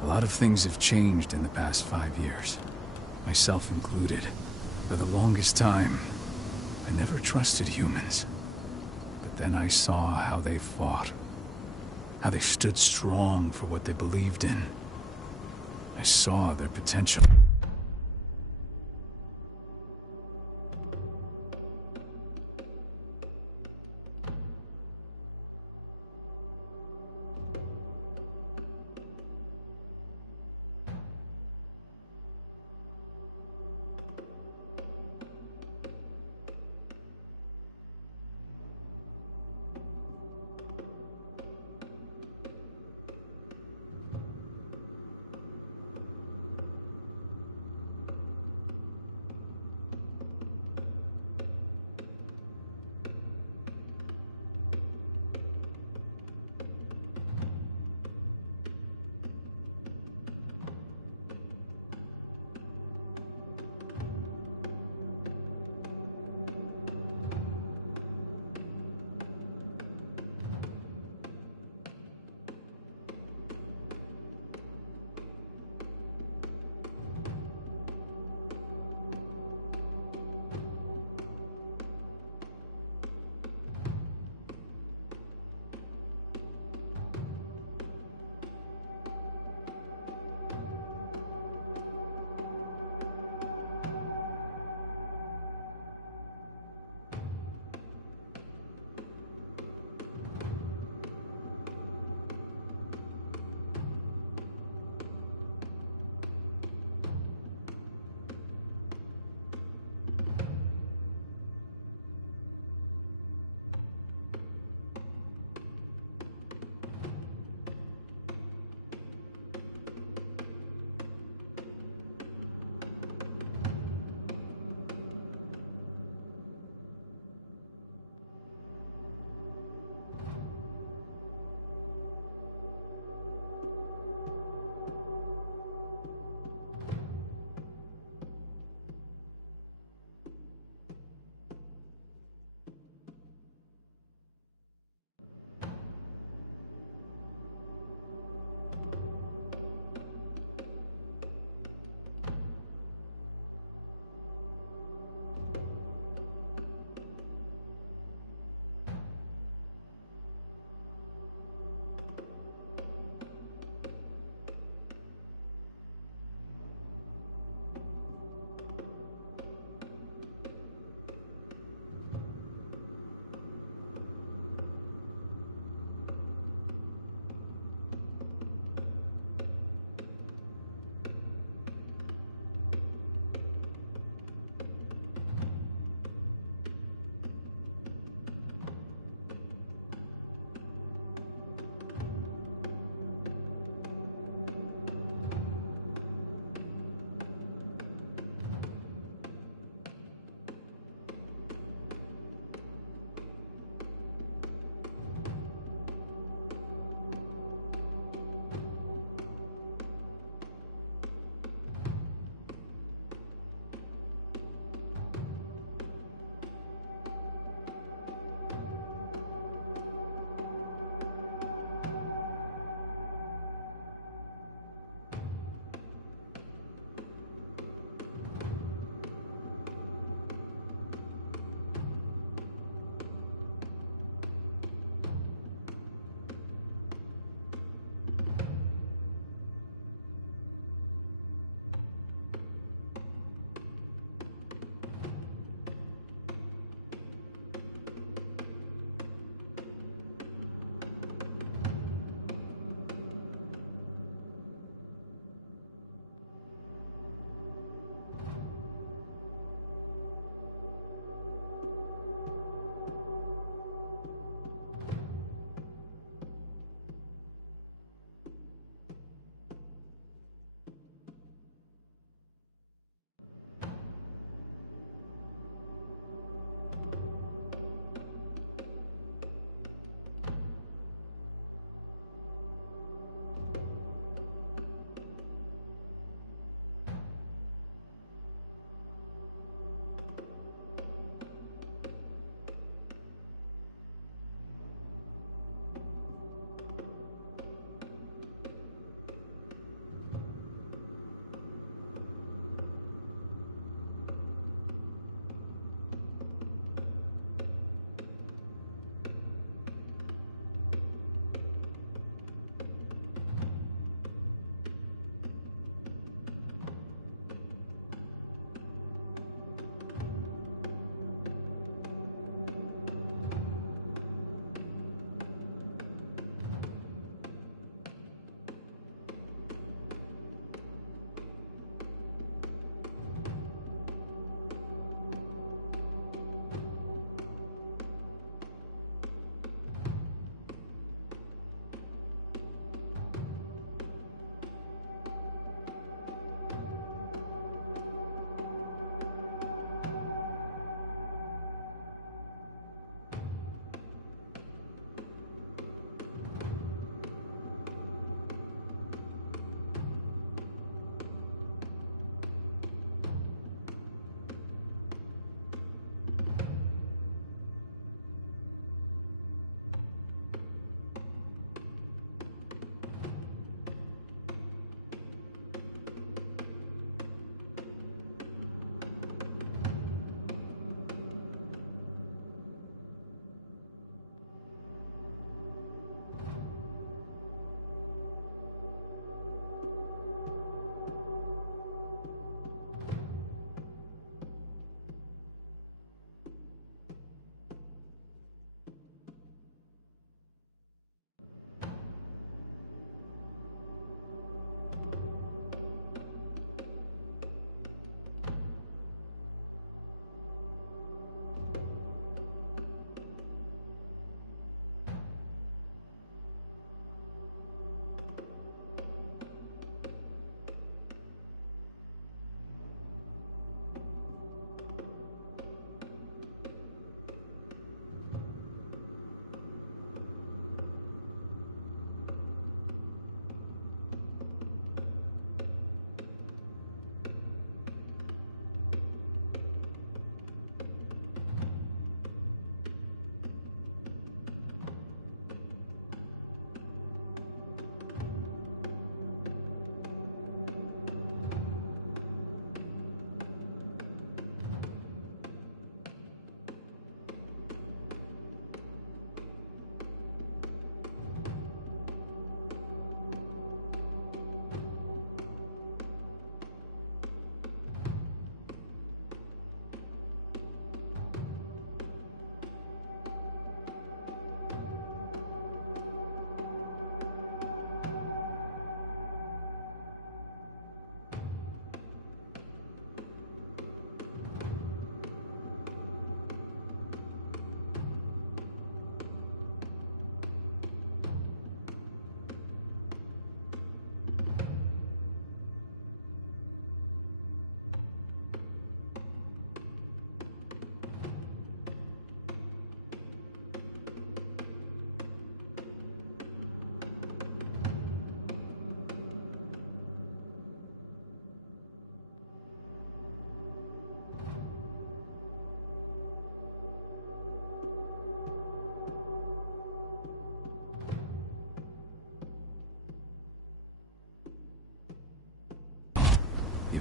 A lot of things have changed in the past 5 years, myself included. For the longest time, I never trusted humans. But then I saw how they fought, how they stood strong for what they believed in. I saw their potential.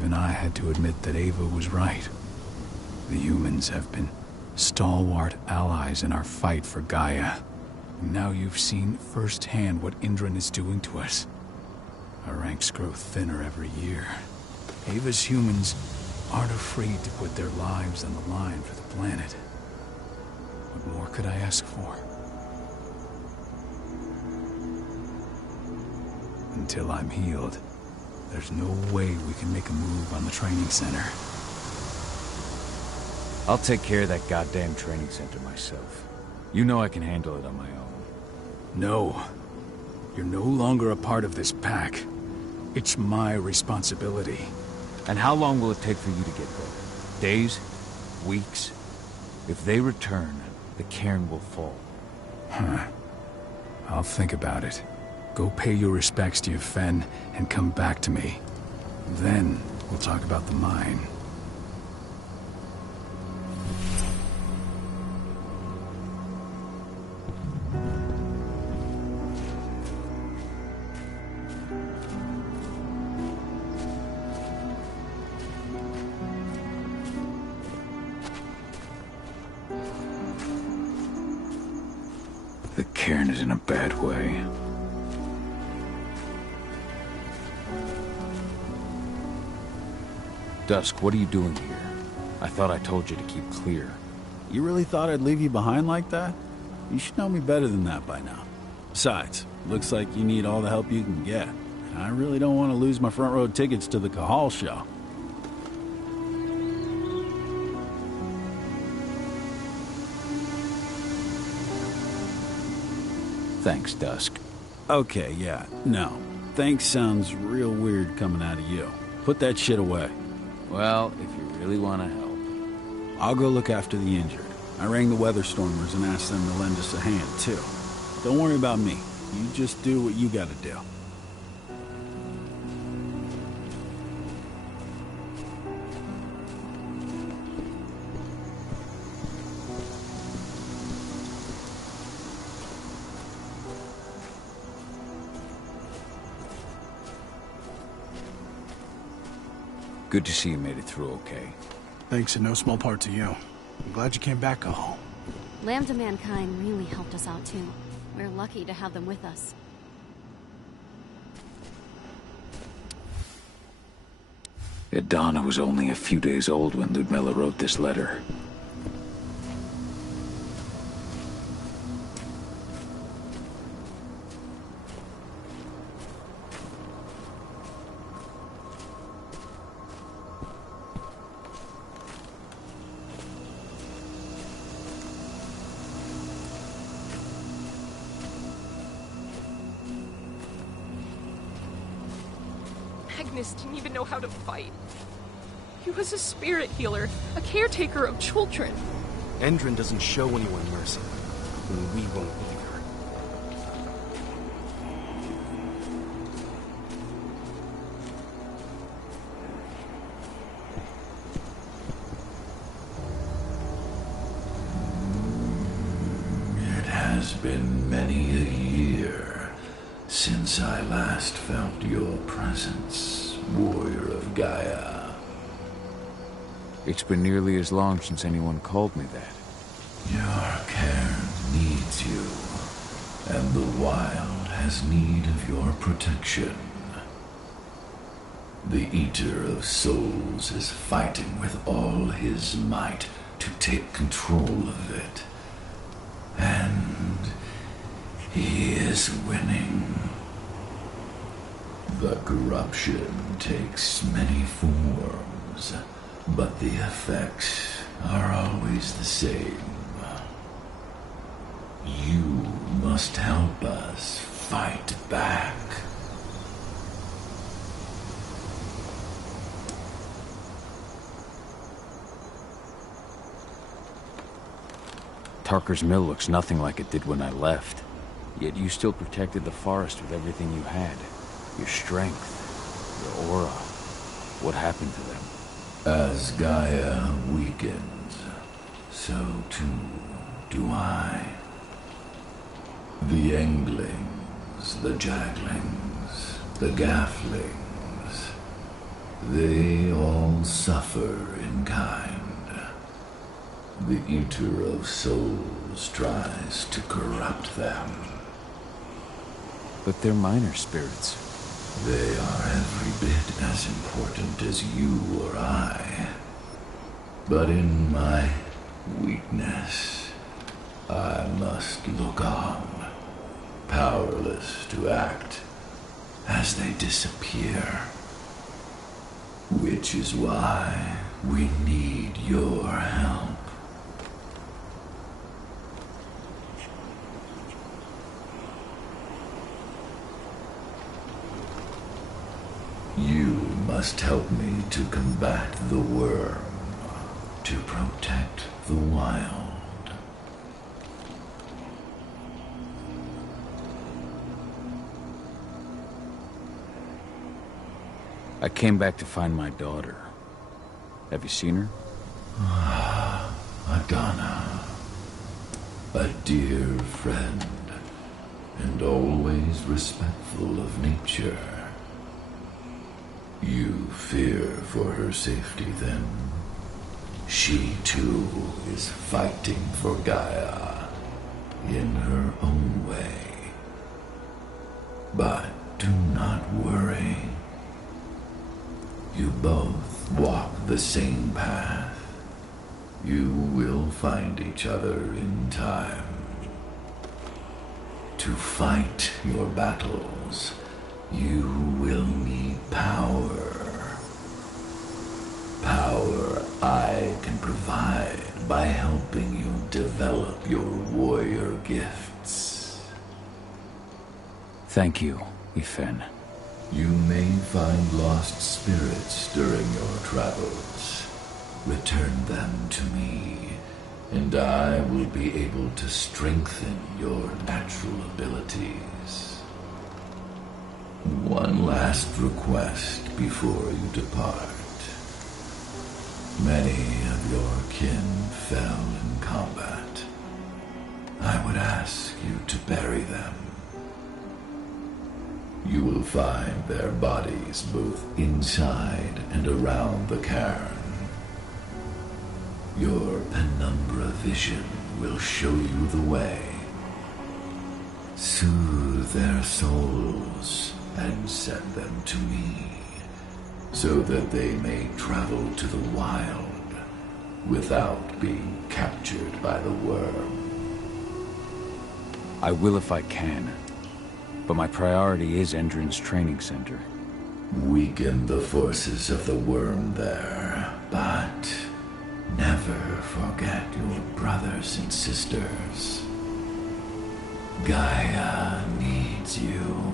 even I had to admit that Ava was right. The humans have been stalwart allies in our fight for Gaia. Now you've seen firsthand what Indran is doing to us. Our ranks grow thinner every year. Ava's humans aren't afraid to put their lives on the line for the planet. What more could I ask for? Until I'm healed, there's no way we can make a move on the training center. I'll take care of that goddamn training center myself. You know I can handle it on my own. No. You're no longer a part of this pack. It's my responsibility. And how long will it take for you to get there? Days? Weeks? If they return, the cairn will fall. Huh. I'll think about it. Go pay your respects to your Fen and come back to me. Then we'll talk about the mine. The cairn is in a bad way. Dusk, what are you doing here? I thought I told you to keep clear. You really thought I'd leave you behind like that? You should know me better than that by now. Besides, looks like you need all the help you can get. And I really don't want to lose my front row tickets to the Cahal show. Thanks, Dusk. Okay, yeah, no. Thanks sounds real weird coming out of you. Put that shit away. Well, if you really want to help. I'll go look after the injured. I rang the weather stormers and asked them to lend us a hand, too. Don't worry about me. You just do what you gotta do. Good to see you made it through okay. Thanks in no small part to you. I'm glad you came back, Cahal. Lambda Mankind really helped us out too. We're lucky to have them with us. Adana was only a few days old when Ludmilla wrote this letter. Magnus didn't even know how to fight. He was a spirit healer, a caretaker of children. Endron doesn't show anyone mercy, and we won't either. It has been many a year since I last felt your presence, warrior of Gaia. It's been nearly as long since anyone called me that. Your cairn needs you, and the wild has need of your protection. The Eater of Souls is fighting with all his might to take control of it. And he is winning. The corruption takes many forms, but the effects are always the same. You must help us fight back. Tarker's Mill looks nothing like it did when I left. Yet you still protected the forest with everything you had. Your strength, your aura. What happened to them? As Gaia weakens, so too do I. The Englings, the Jaglings, the Gafflings. They all suffer in kind. The Eater of Souls tries to corrupt them. But they're minor spirits. They are every bit as important as you or I. But in my weakness, I must look on, powerless to act as they disappear. Which is why we need your help. You must help me to combat the worm, to protect the wild. I came back to find my daughter. Have you seen her? Adana, a dear friend, and always respectful of nature. You fear for her safety, then? She, too, is fighting for Gaia, in her own way. But do not worry. You both walk the same path. You will find each other in time. To fight your battles, you will need power. Power I can provide by helping you develop your warrior gifts. Thank you, Ifen. You may find lost spirits during your travels. Return them to me, and I will be able to strengthen your natural abilities. One last request before you depart. Many of your kin fell in combat. I would ask you to bury them. You will find their bodies both inside and around the cairn. Your penumbra vision will show you the way. Soothe their souls and send them to me, so that they may travel to the wild without being captured by the worm. I will if I can, but my priority is Endron's training center. Weaken the forces of the worm there, but never forget your brothers and sisters. Gaia needs you.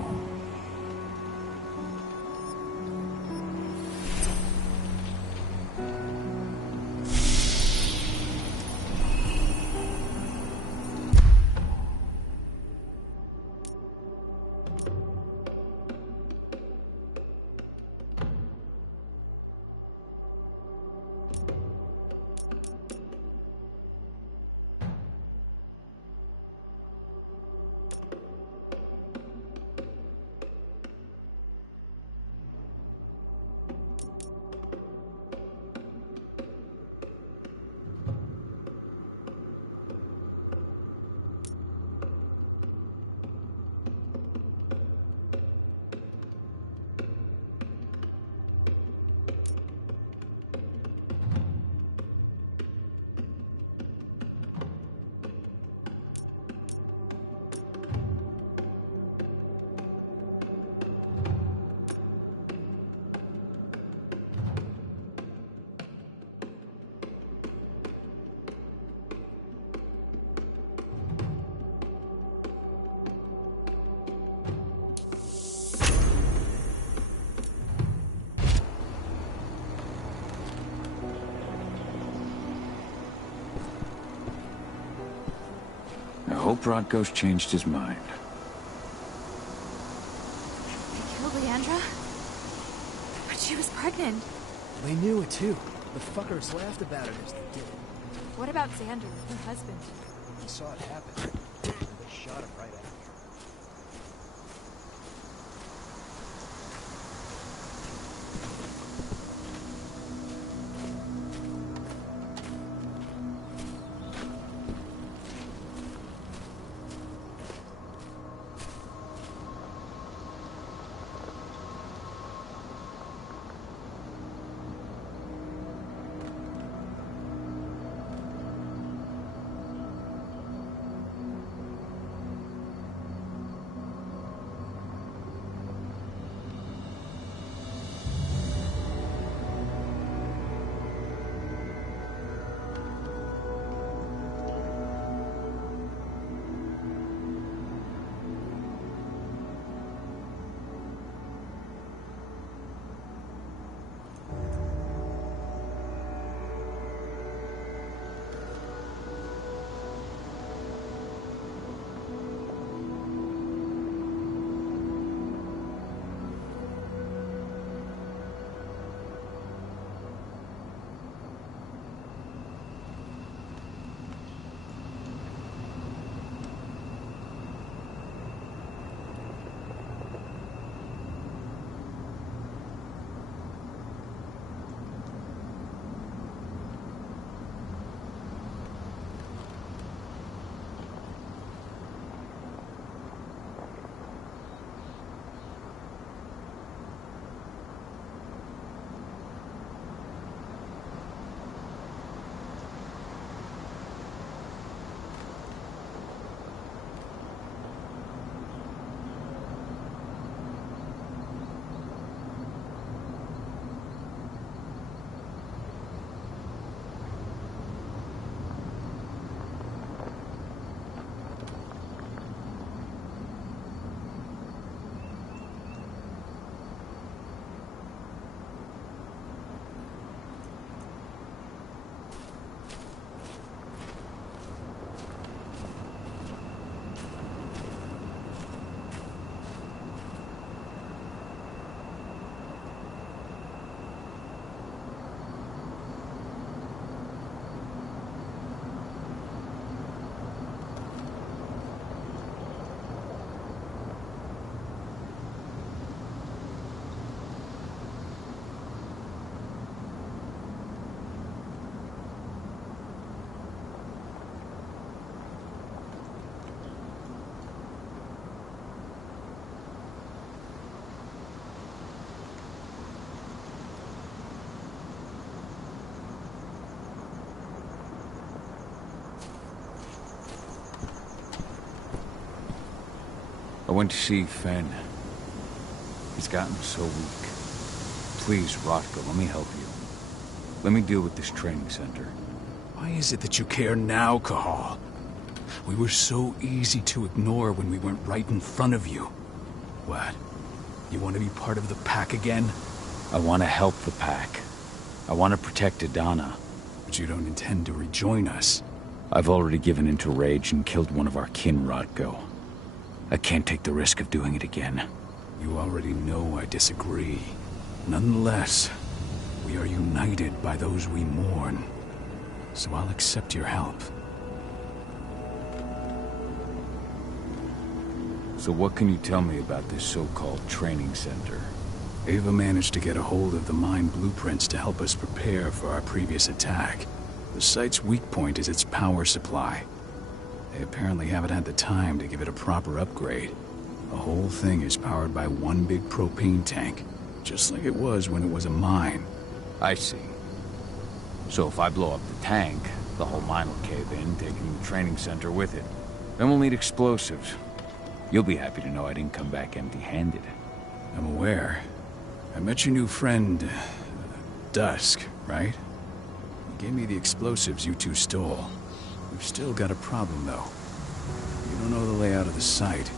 I hope Brodcast changed his mind. They killed Leandra? But she was pregnant. They knew it too. The fuckers laughed about it as they did it. What about Xander, her husband? He saw it happen, and they shot him right after. I went to see Fenn. He's gotten so weak. Please, Rotko, let me help you. Let me deal with this training center. Why is it that you care now, Cahal? We were so easy to ignore when we weren't right in front of you. What? You want to be part of the pack again? I want to help the pack. I want to protect Adana. But you don't intend to rejoin us. I've already given in to rage and killed one of our kin, Rotko. I can't take the risk of doing it again. You already know I disagree. Nonetheless, we are united by those we mourn. So I'll accept your help. So what can you tell me about this so-called training center? Ava managed to get a hold of the mine blueprints to help us prepare for our previous attack. The site's weak point is its power supply. They apparently haven't had the time to give it a proper upgrade. The whole thing is powered by one big propane tank, just like it was when it was a mine. I see. So if I blow up the tank, the whole mine will cave in, taking the training center with it. Then we'll need explosives. You'll be happy to know I didn't come back empty-handed. I'm aware. I met your new friend, Dusk, right? He gave me the explosives you two stole. We've still got a problem, though. You don't know the layout of the site,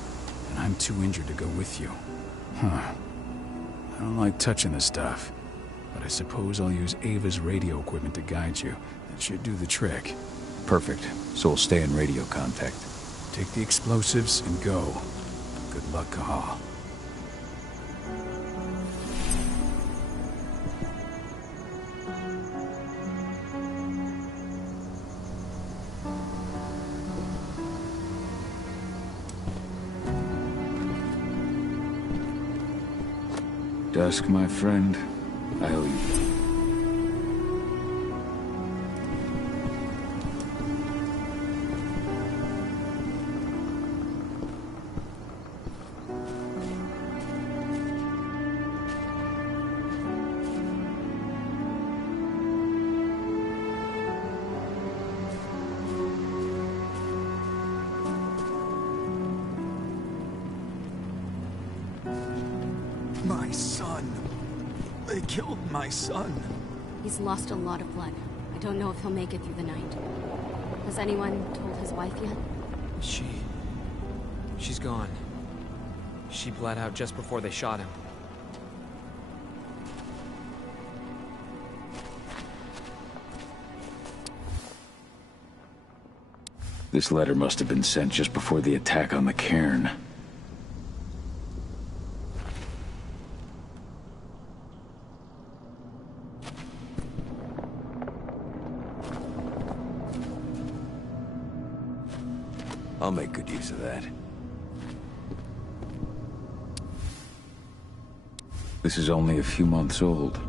and I'm too injured to go with you. Huh. I don't like touching the stuff, but I suppose I'll use Ava's radio equipment to guide you. That should do the trick. Perfect. So we'll stay in radio contact. Take the explosives and go. Good luck, Cahal. Dusk, my friend, I owe you. My son. They killed my son. He's lost a lot of blood. I don't know if he'll make it through the night. Has anyone told his wife yet? She's gone. She bled out just before they shot him. This letter must have been sent just before the attack on the cairn. I'll make good use of that. This is only a few months old.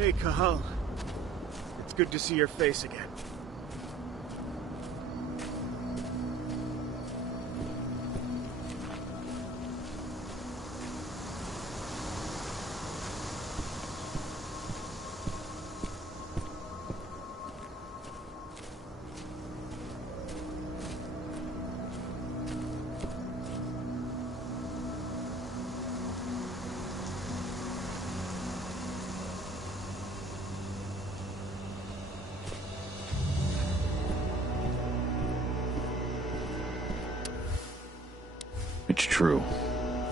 Hey, Cahal. It's good to see your face again. It's true.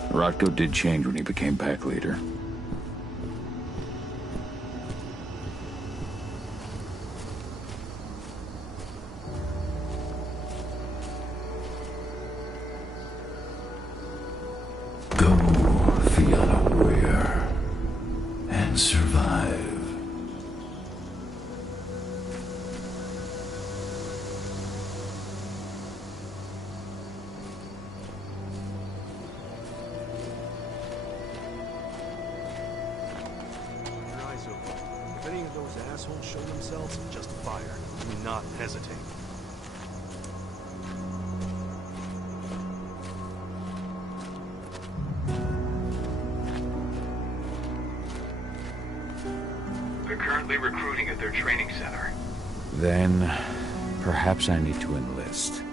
Rotko did change when he became pack leader. Go feel aware and survive. If any of those assholes show themselves, just fire. Do not hesitate. They're currently recruiting at their training center. Then, perhaps I need to enlist.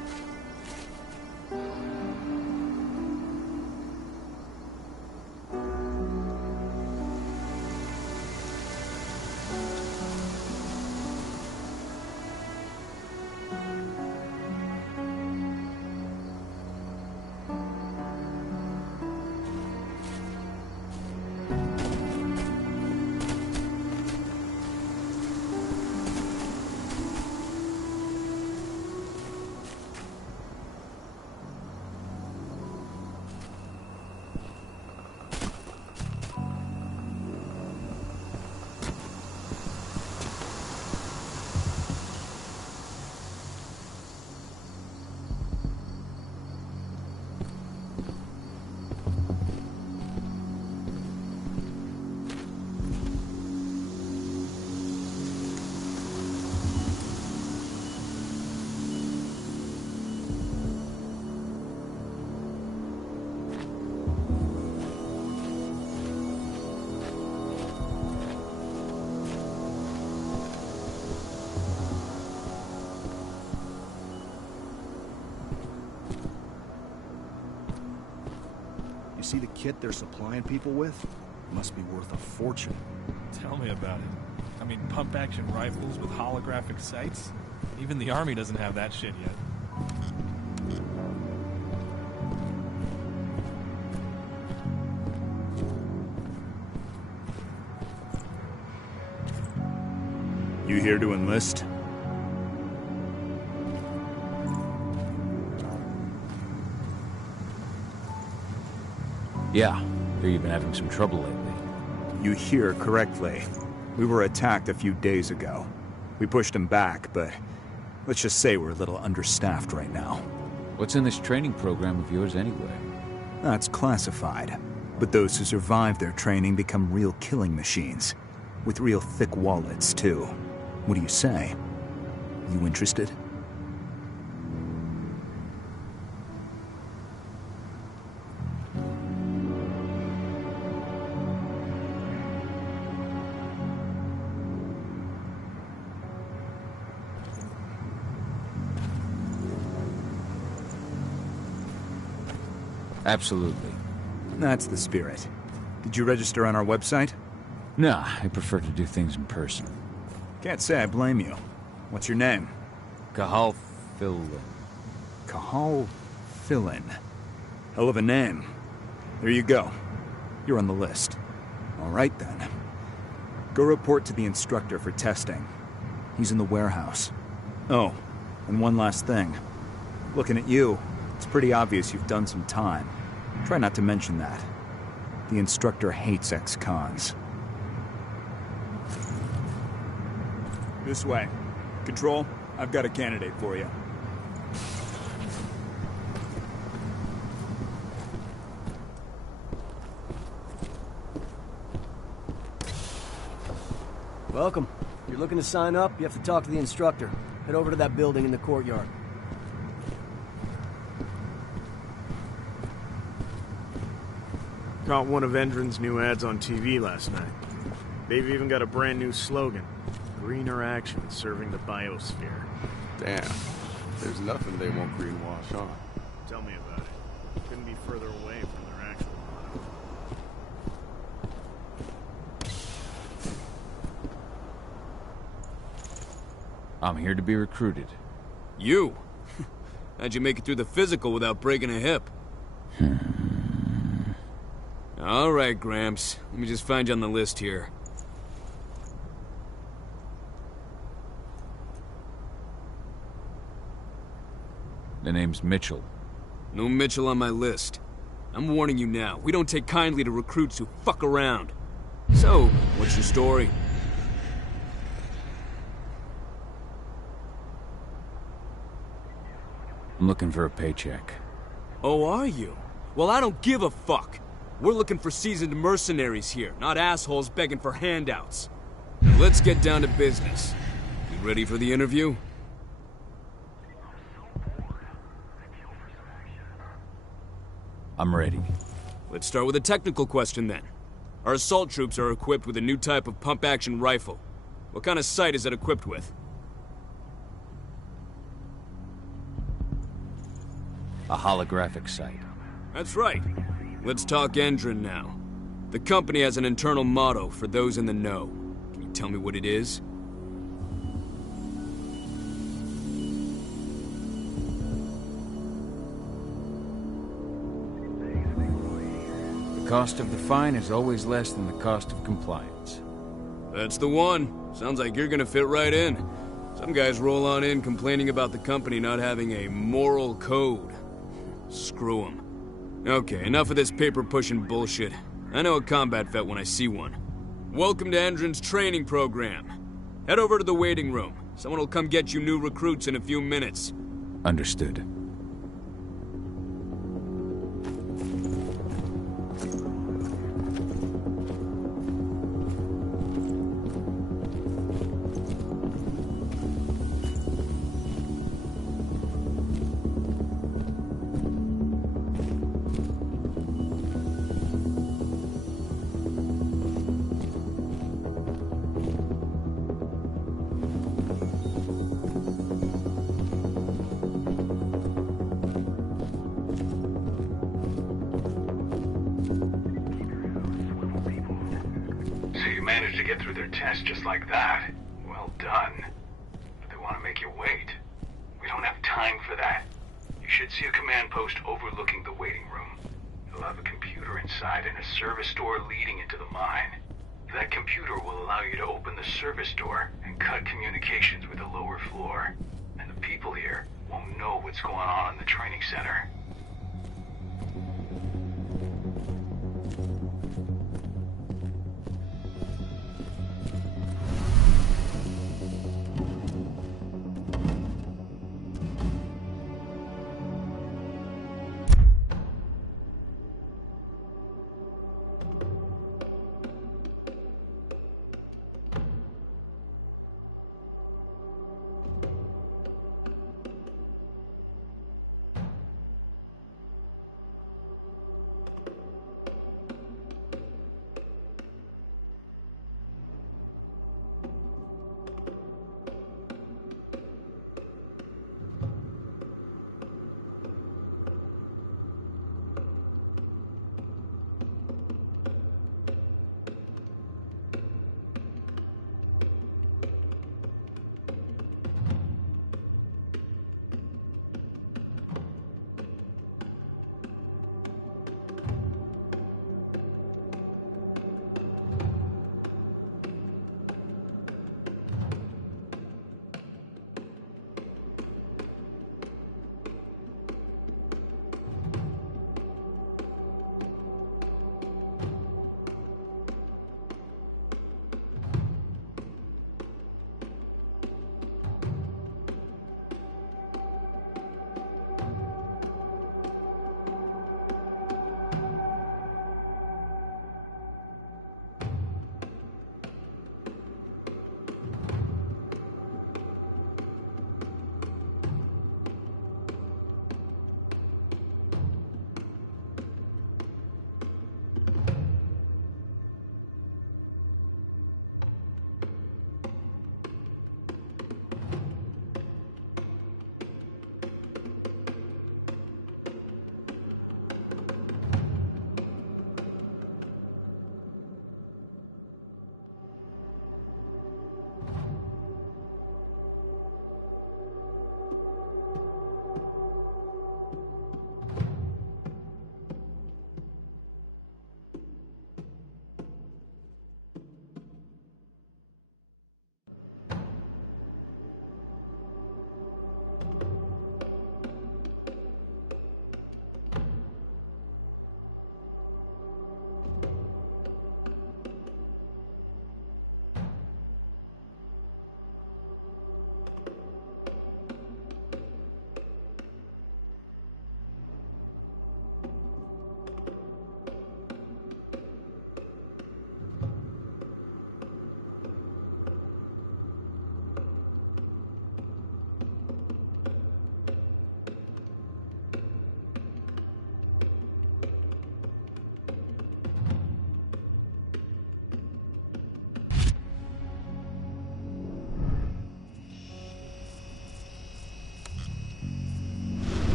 See the kit they're supplying people with? Must be worth a fortune. Tell me about it. I mean, pump-action rifles with holographic sights? Even the Army doesn't have that shit yet. You here to enlist? Yeah, hear you've been having some trouble lately. You hear correctly. We were attacked a few days ago. We pushed them back, but let's just say we're a little understaffed right now. What's in this training program of yours anyway? That's classified. But those who survive their training become real killing machines. With real thick wallets, too. What do you say? You interested? Absolutely. That's the spirit. Did you register on our website? Nah, I prefer to do things in person. Can't say I blame you. What's your name? Cahal Fillin. Cahal Fillin. Hell of a name. There you go. You're on the list. All right, then. Go report to the instructor for testing. He's in the warehouse. Oh, and one last thing. Looking at you, it's pretty obvious you've done some time. Try not to mention that. The instructor hates ex-cons. This way. Control, I've got a candidate for you. Welcome. If you're looking to sign up, you have to talk to the instructor. Head over to that building in the courtyard. Caught one of Endron's new ads on TV last night. They've even got a brand new slogan. Greener action serving the biosphere. Damn. There's nothing they won't greenwash on. Tell me about it. Couldn't be further away from their actual motto. I'm here to be recruited. You? How'd you make it through the physical without breaking a hip? All right, Gramps. Let me just find you on the list here. The name's Mitchell. No Mitchell on my list. I'm warning you now. We don't take kindly to recruits who fuck around. So, what's your story? I'm looking for a paycheck. Oh, are you? Well, I don't give a fuck. We're looking for seasoned mercenaries here, not assholes begging for handouts. Now let's get down to business. You ready for the interview? I'm ready. Let's start with a technical question then. Our assault troops are equipped with a new type of pump-action rifle. What kind of sight is it equipped with? A holographic sight. That's right. Let's talk Endron now. The company has an internal motto for those in the know. Can you tell me what it is? The cost of the fine is always less than the cost of compliance. That's the one. Sounds like you're gonna fit right in. Some guys roll on in complaining about the company not having a moral code. Screw them. Okay, enough of this paper-pushing bullshit. I know a combat vet when I see one. Welcome to Endron's training program. Head over to the waiting room. Someone will come get you new recruits in a few minutes. Understood. Managed to get through their test just like that. Well done. But they want to make you wait. We don't have time for that. You should see a command post overlooking the waiting room. It'll have a computer inside and a service door leading into the mine. That computer will allow you to open the service door and cut communications with the lower floor. And the people here won't know what's going on in the training center.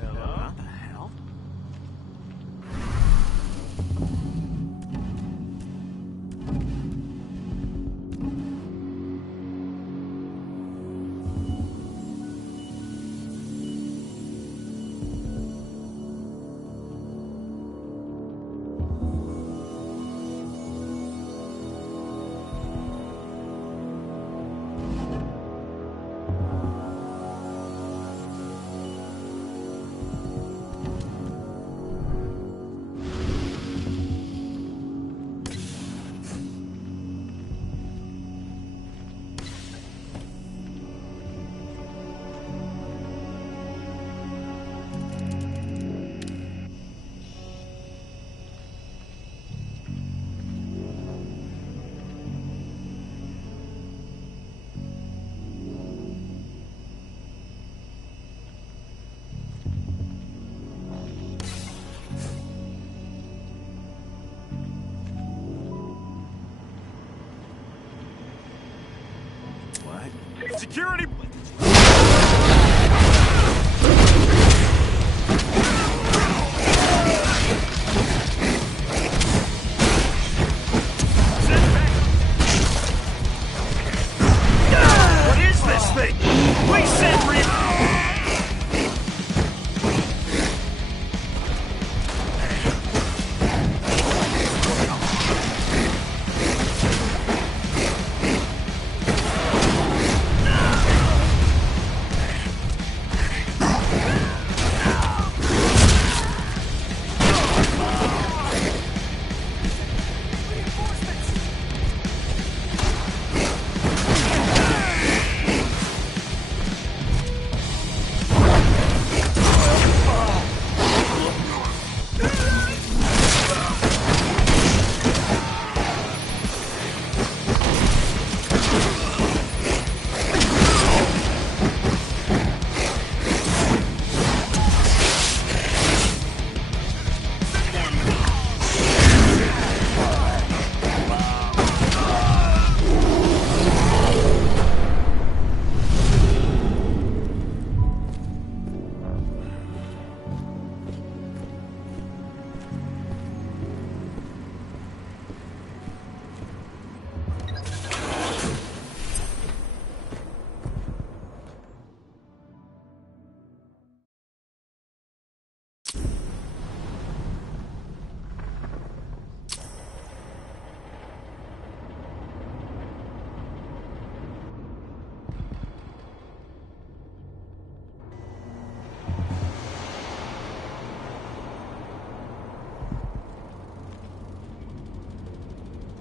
that. What the hell? Security! What is this thing? Please send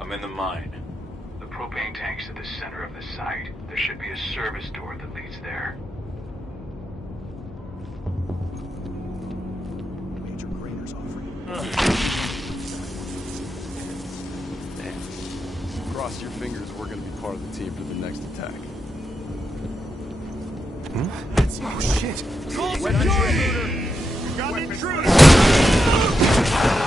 I'm in the mine. The propane tank's at the center of the site. There should be a service door that leads there. Major Grainer's offering. Damn. Cross your fingers, we're gonna be part of the team for the next attack. Oh shit! Call security! We got an intruder! Now!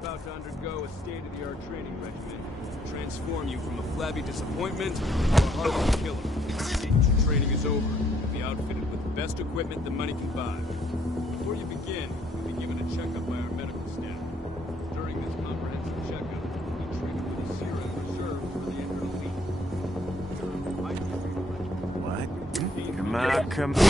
about to undergo a state-of-the-art training regimen to transform you from a flabby disappointment to a hardened killer. Your training is over. You'll be outfitted with the best equipment the money can buy. Before you begin, you'll be given a checkup by our medical staff. During this comprehensive checkup, you'll be treated with a serum reserved for the injured elite. Serum might be radioactive. What? Come on, come on.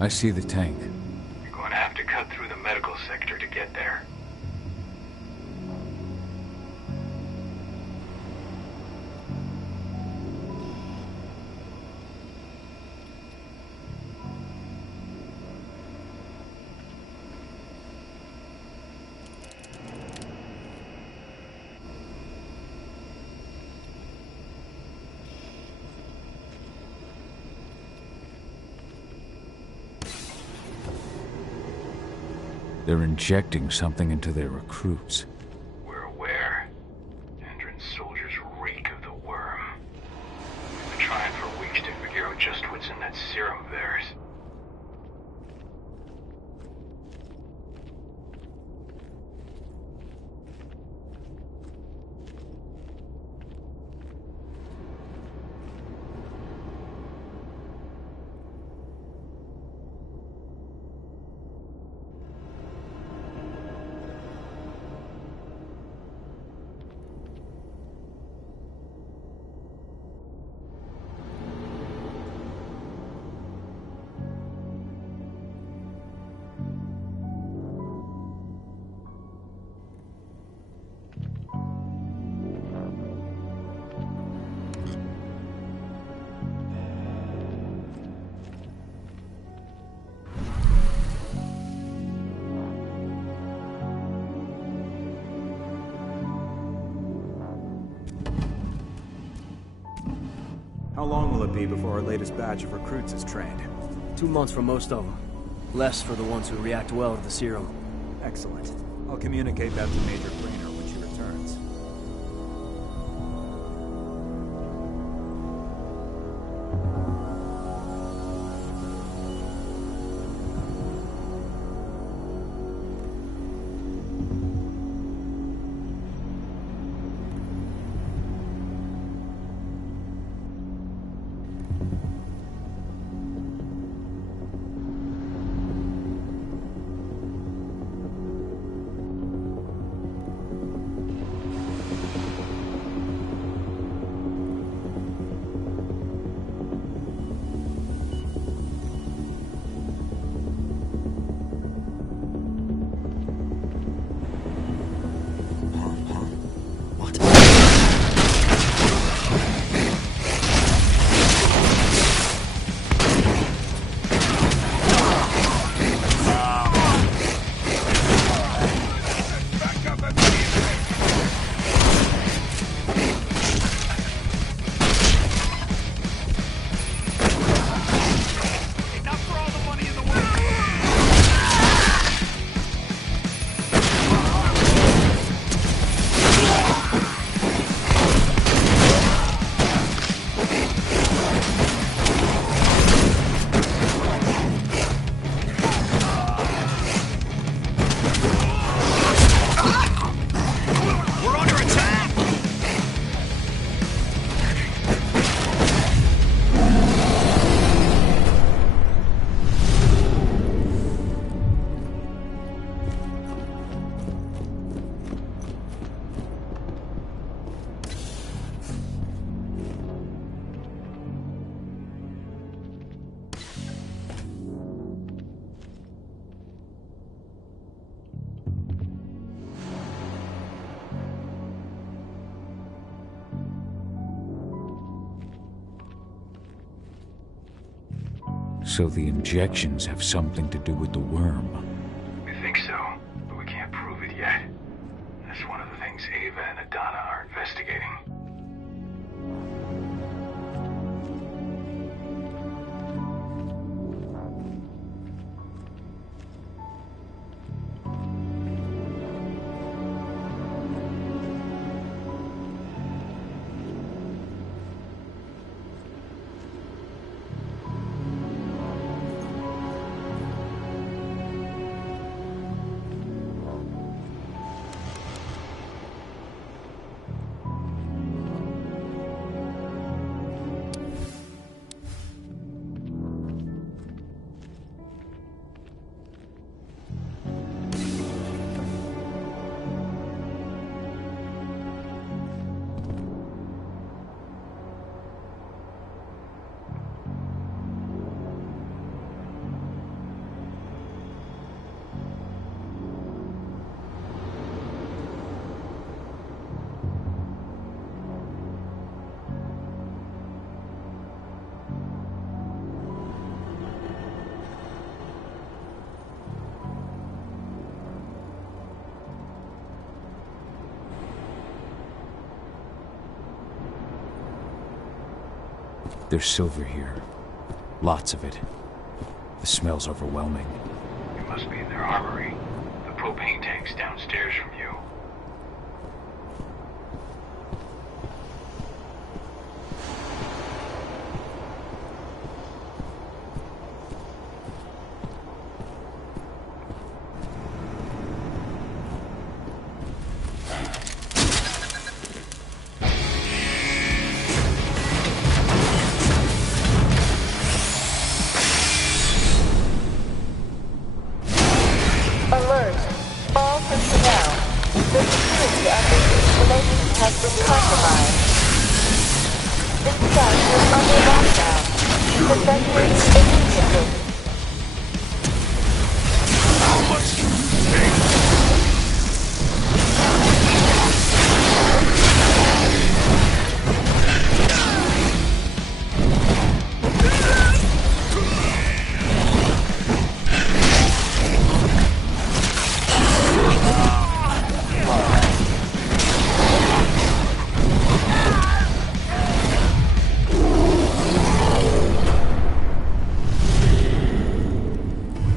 I see the tank. You're going to have to cut through the medical sector to get there. They're injecting something into their recruits. We're aware. Endron's soldiers reek of the worm. We've been trying for weeks to figure out just what's in that serum of theirs. How long will it be before our latest batch of recruits is trained? 2 months for most of them. Less for the ones who react well to the serum. Excellent. I'll communicate that to Major Greener when she returns. So the injections have something to do with the worm. We think so, but we can't prove it yet. That's one of the things Ava and Adana are investigating. There's silver here. Lots of it. The smell's overwhelming. It must be in their armory. The propane tank's downstairs from you. Alert! All personnel. The security of this installation has been compromised. This site is under lockdown. Evacuate immediately. How much can you take?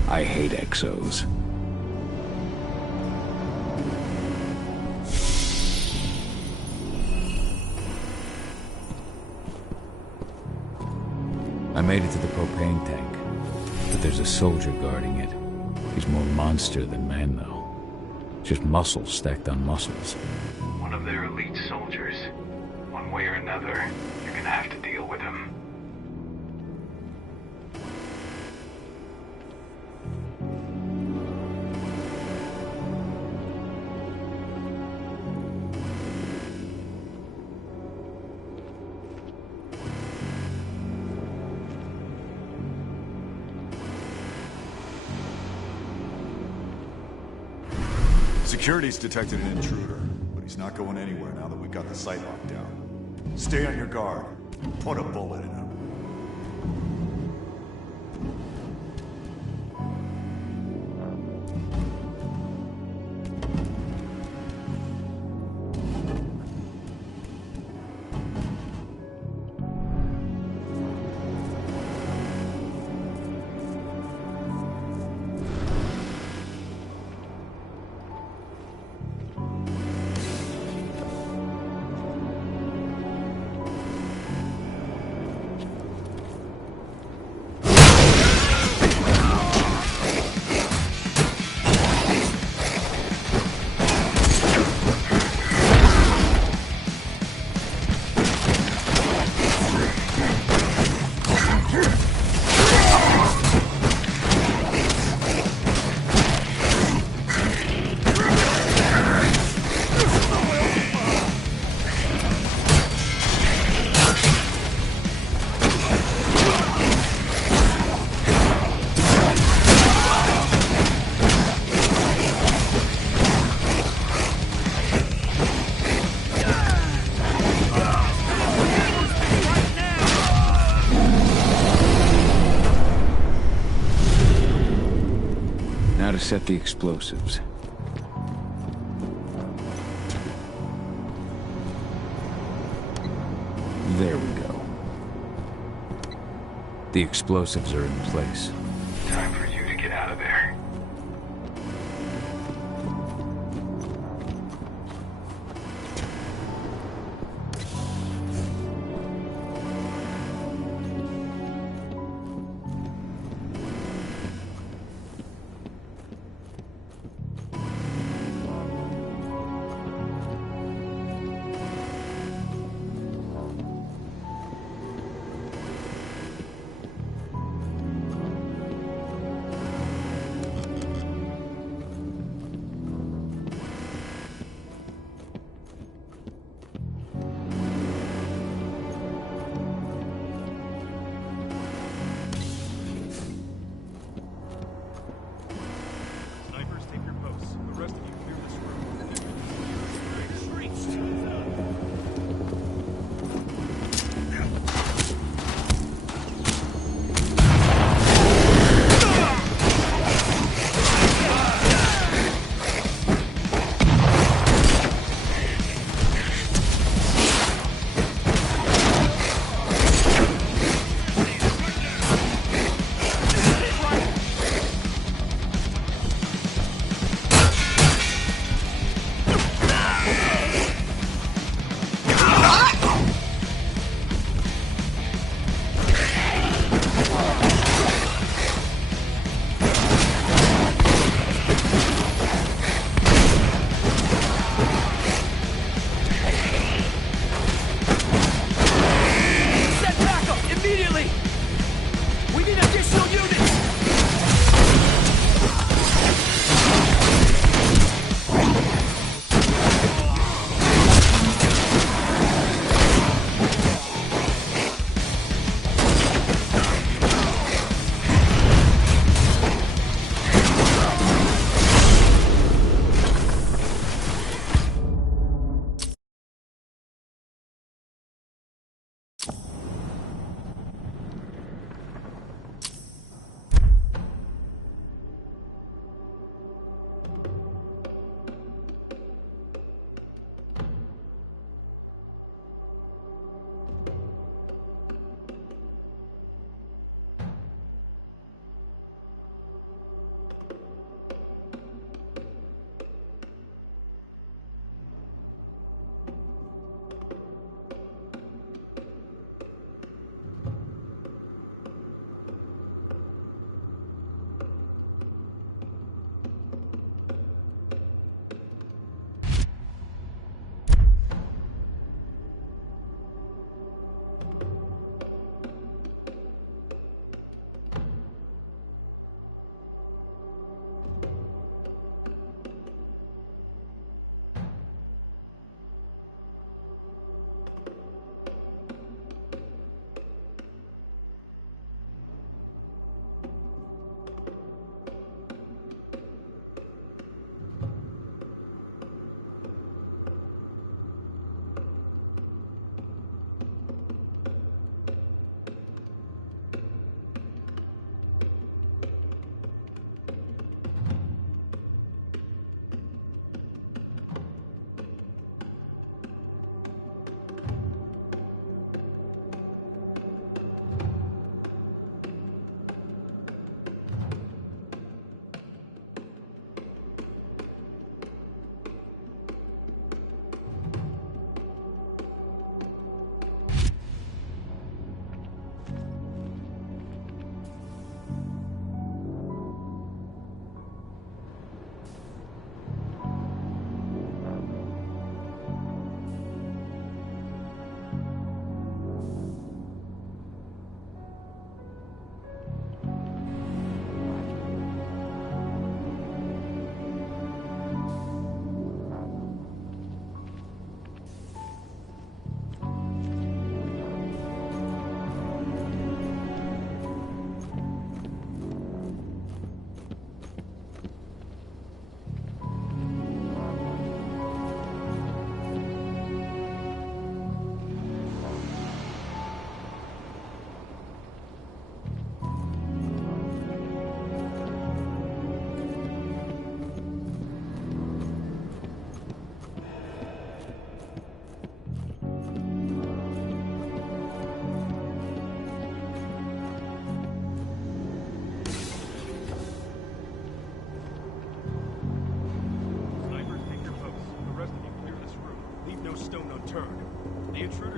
I hate exos. I made it to the propane tank, but there's a soldier guarding it. He's more monster than man, though. Just muscles stacked on muscles. One of their elite soldiers. One way or another, you're gonna have to deal with him. Security's detected an intruder, but he's not going anywhere now that we've got the site locked down. Stay on your guard. Put a bullet in him. Gotta set the explosives. There we go. The explosives are in place. Time for you to get out of there.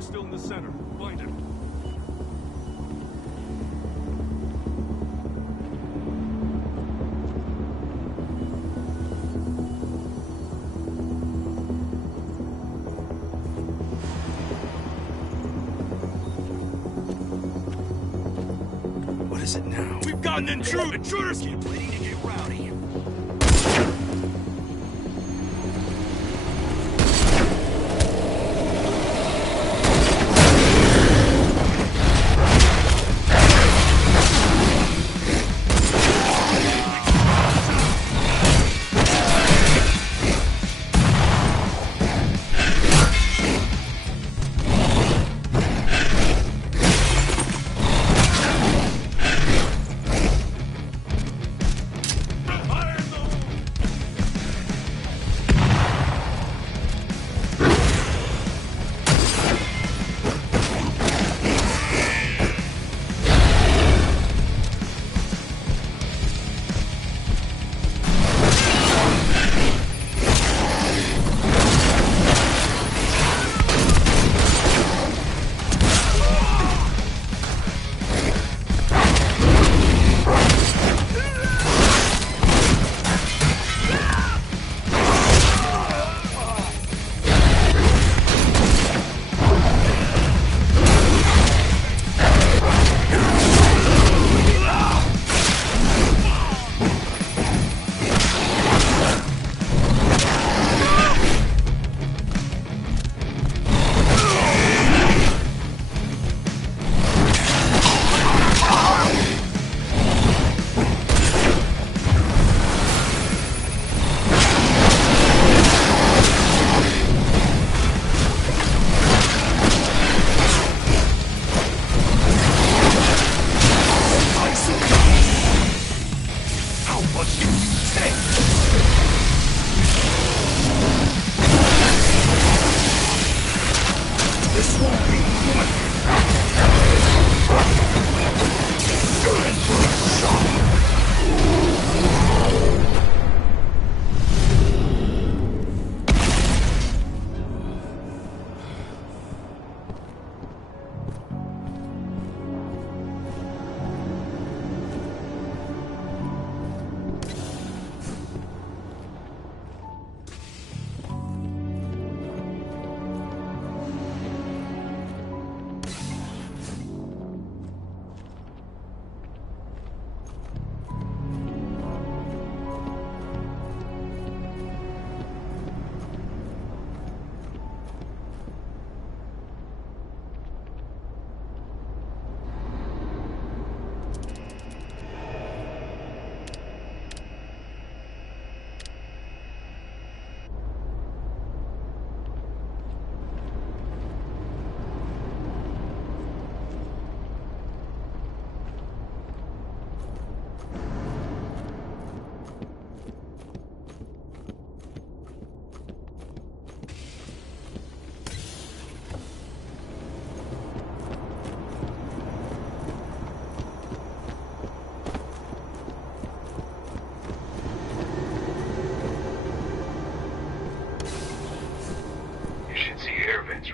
still in the center. Find him. What is it now? We've got an intruder! Intruders keep waiting to get rowdy.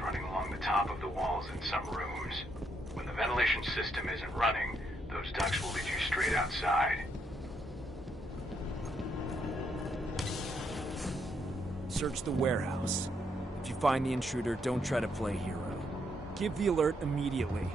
running along the top of the walls in some rooms. When the ventilation system isn't running, those ducts will lead you straight outside. Search the warehouse. If you find the intruder, don't try to play hero. Give the alert immediately.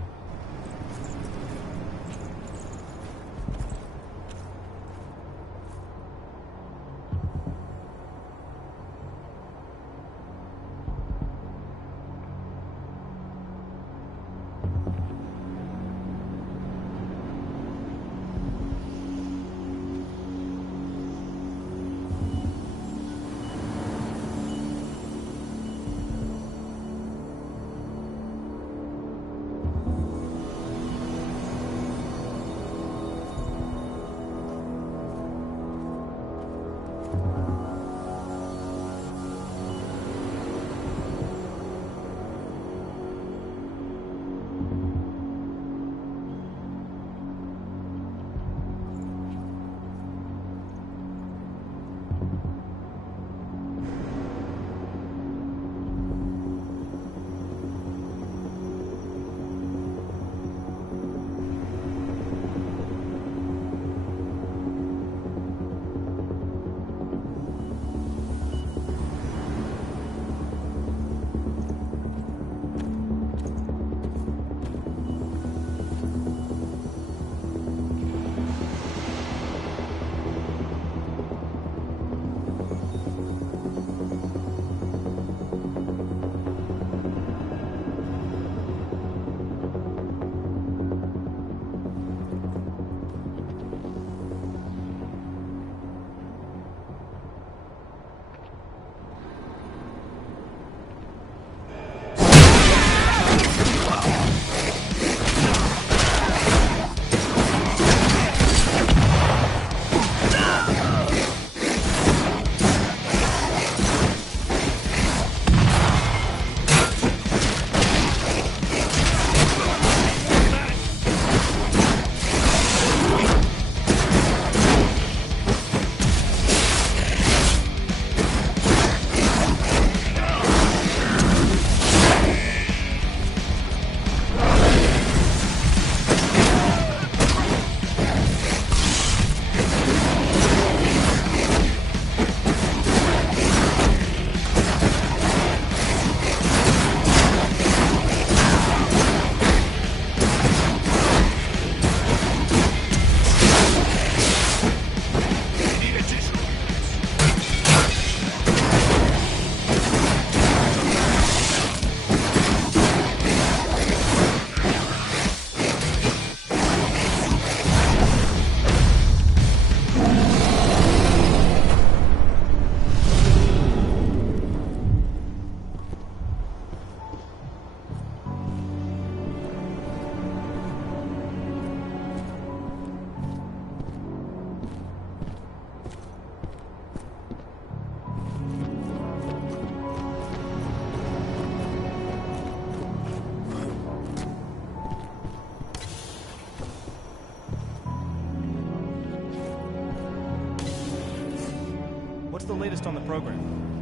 latest on the program?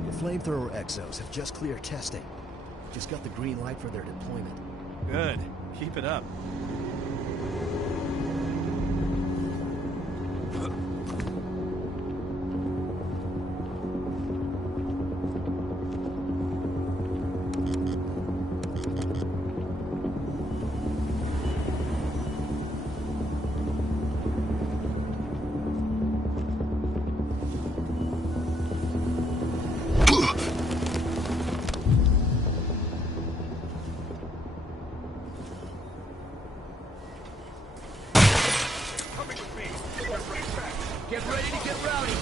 The flamethrower exos have just cleared testing. Just got the green light for their deployment. Good. Keep it up. Get ready to get rowdy!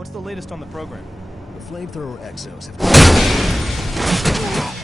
What's the latest on the program? The flamethrower exos have...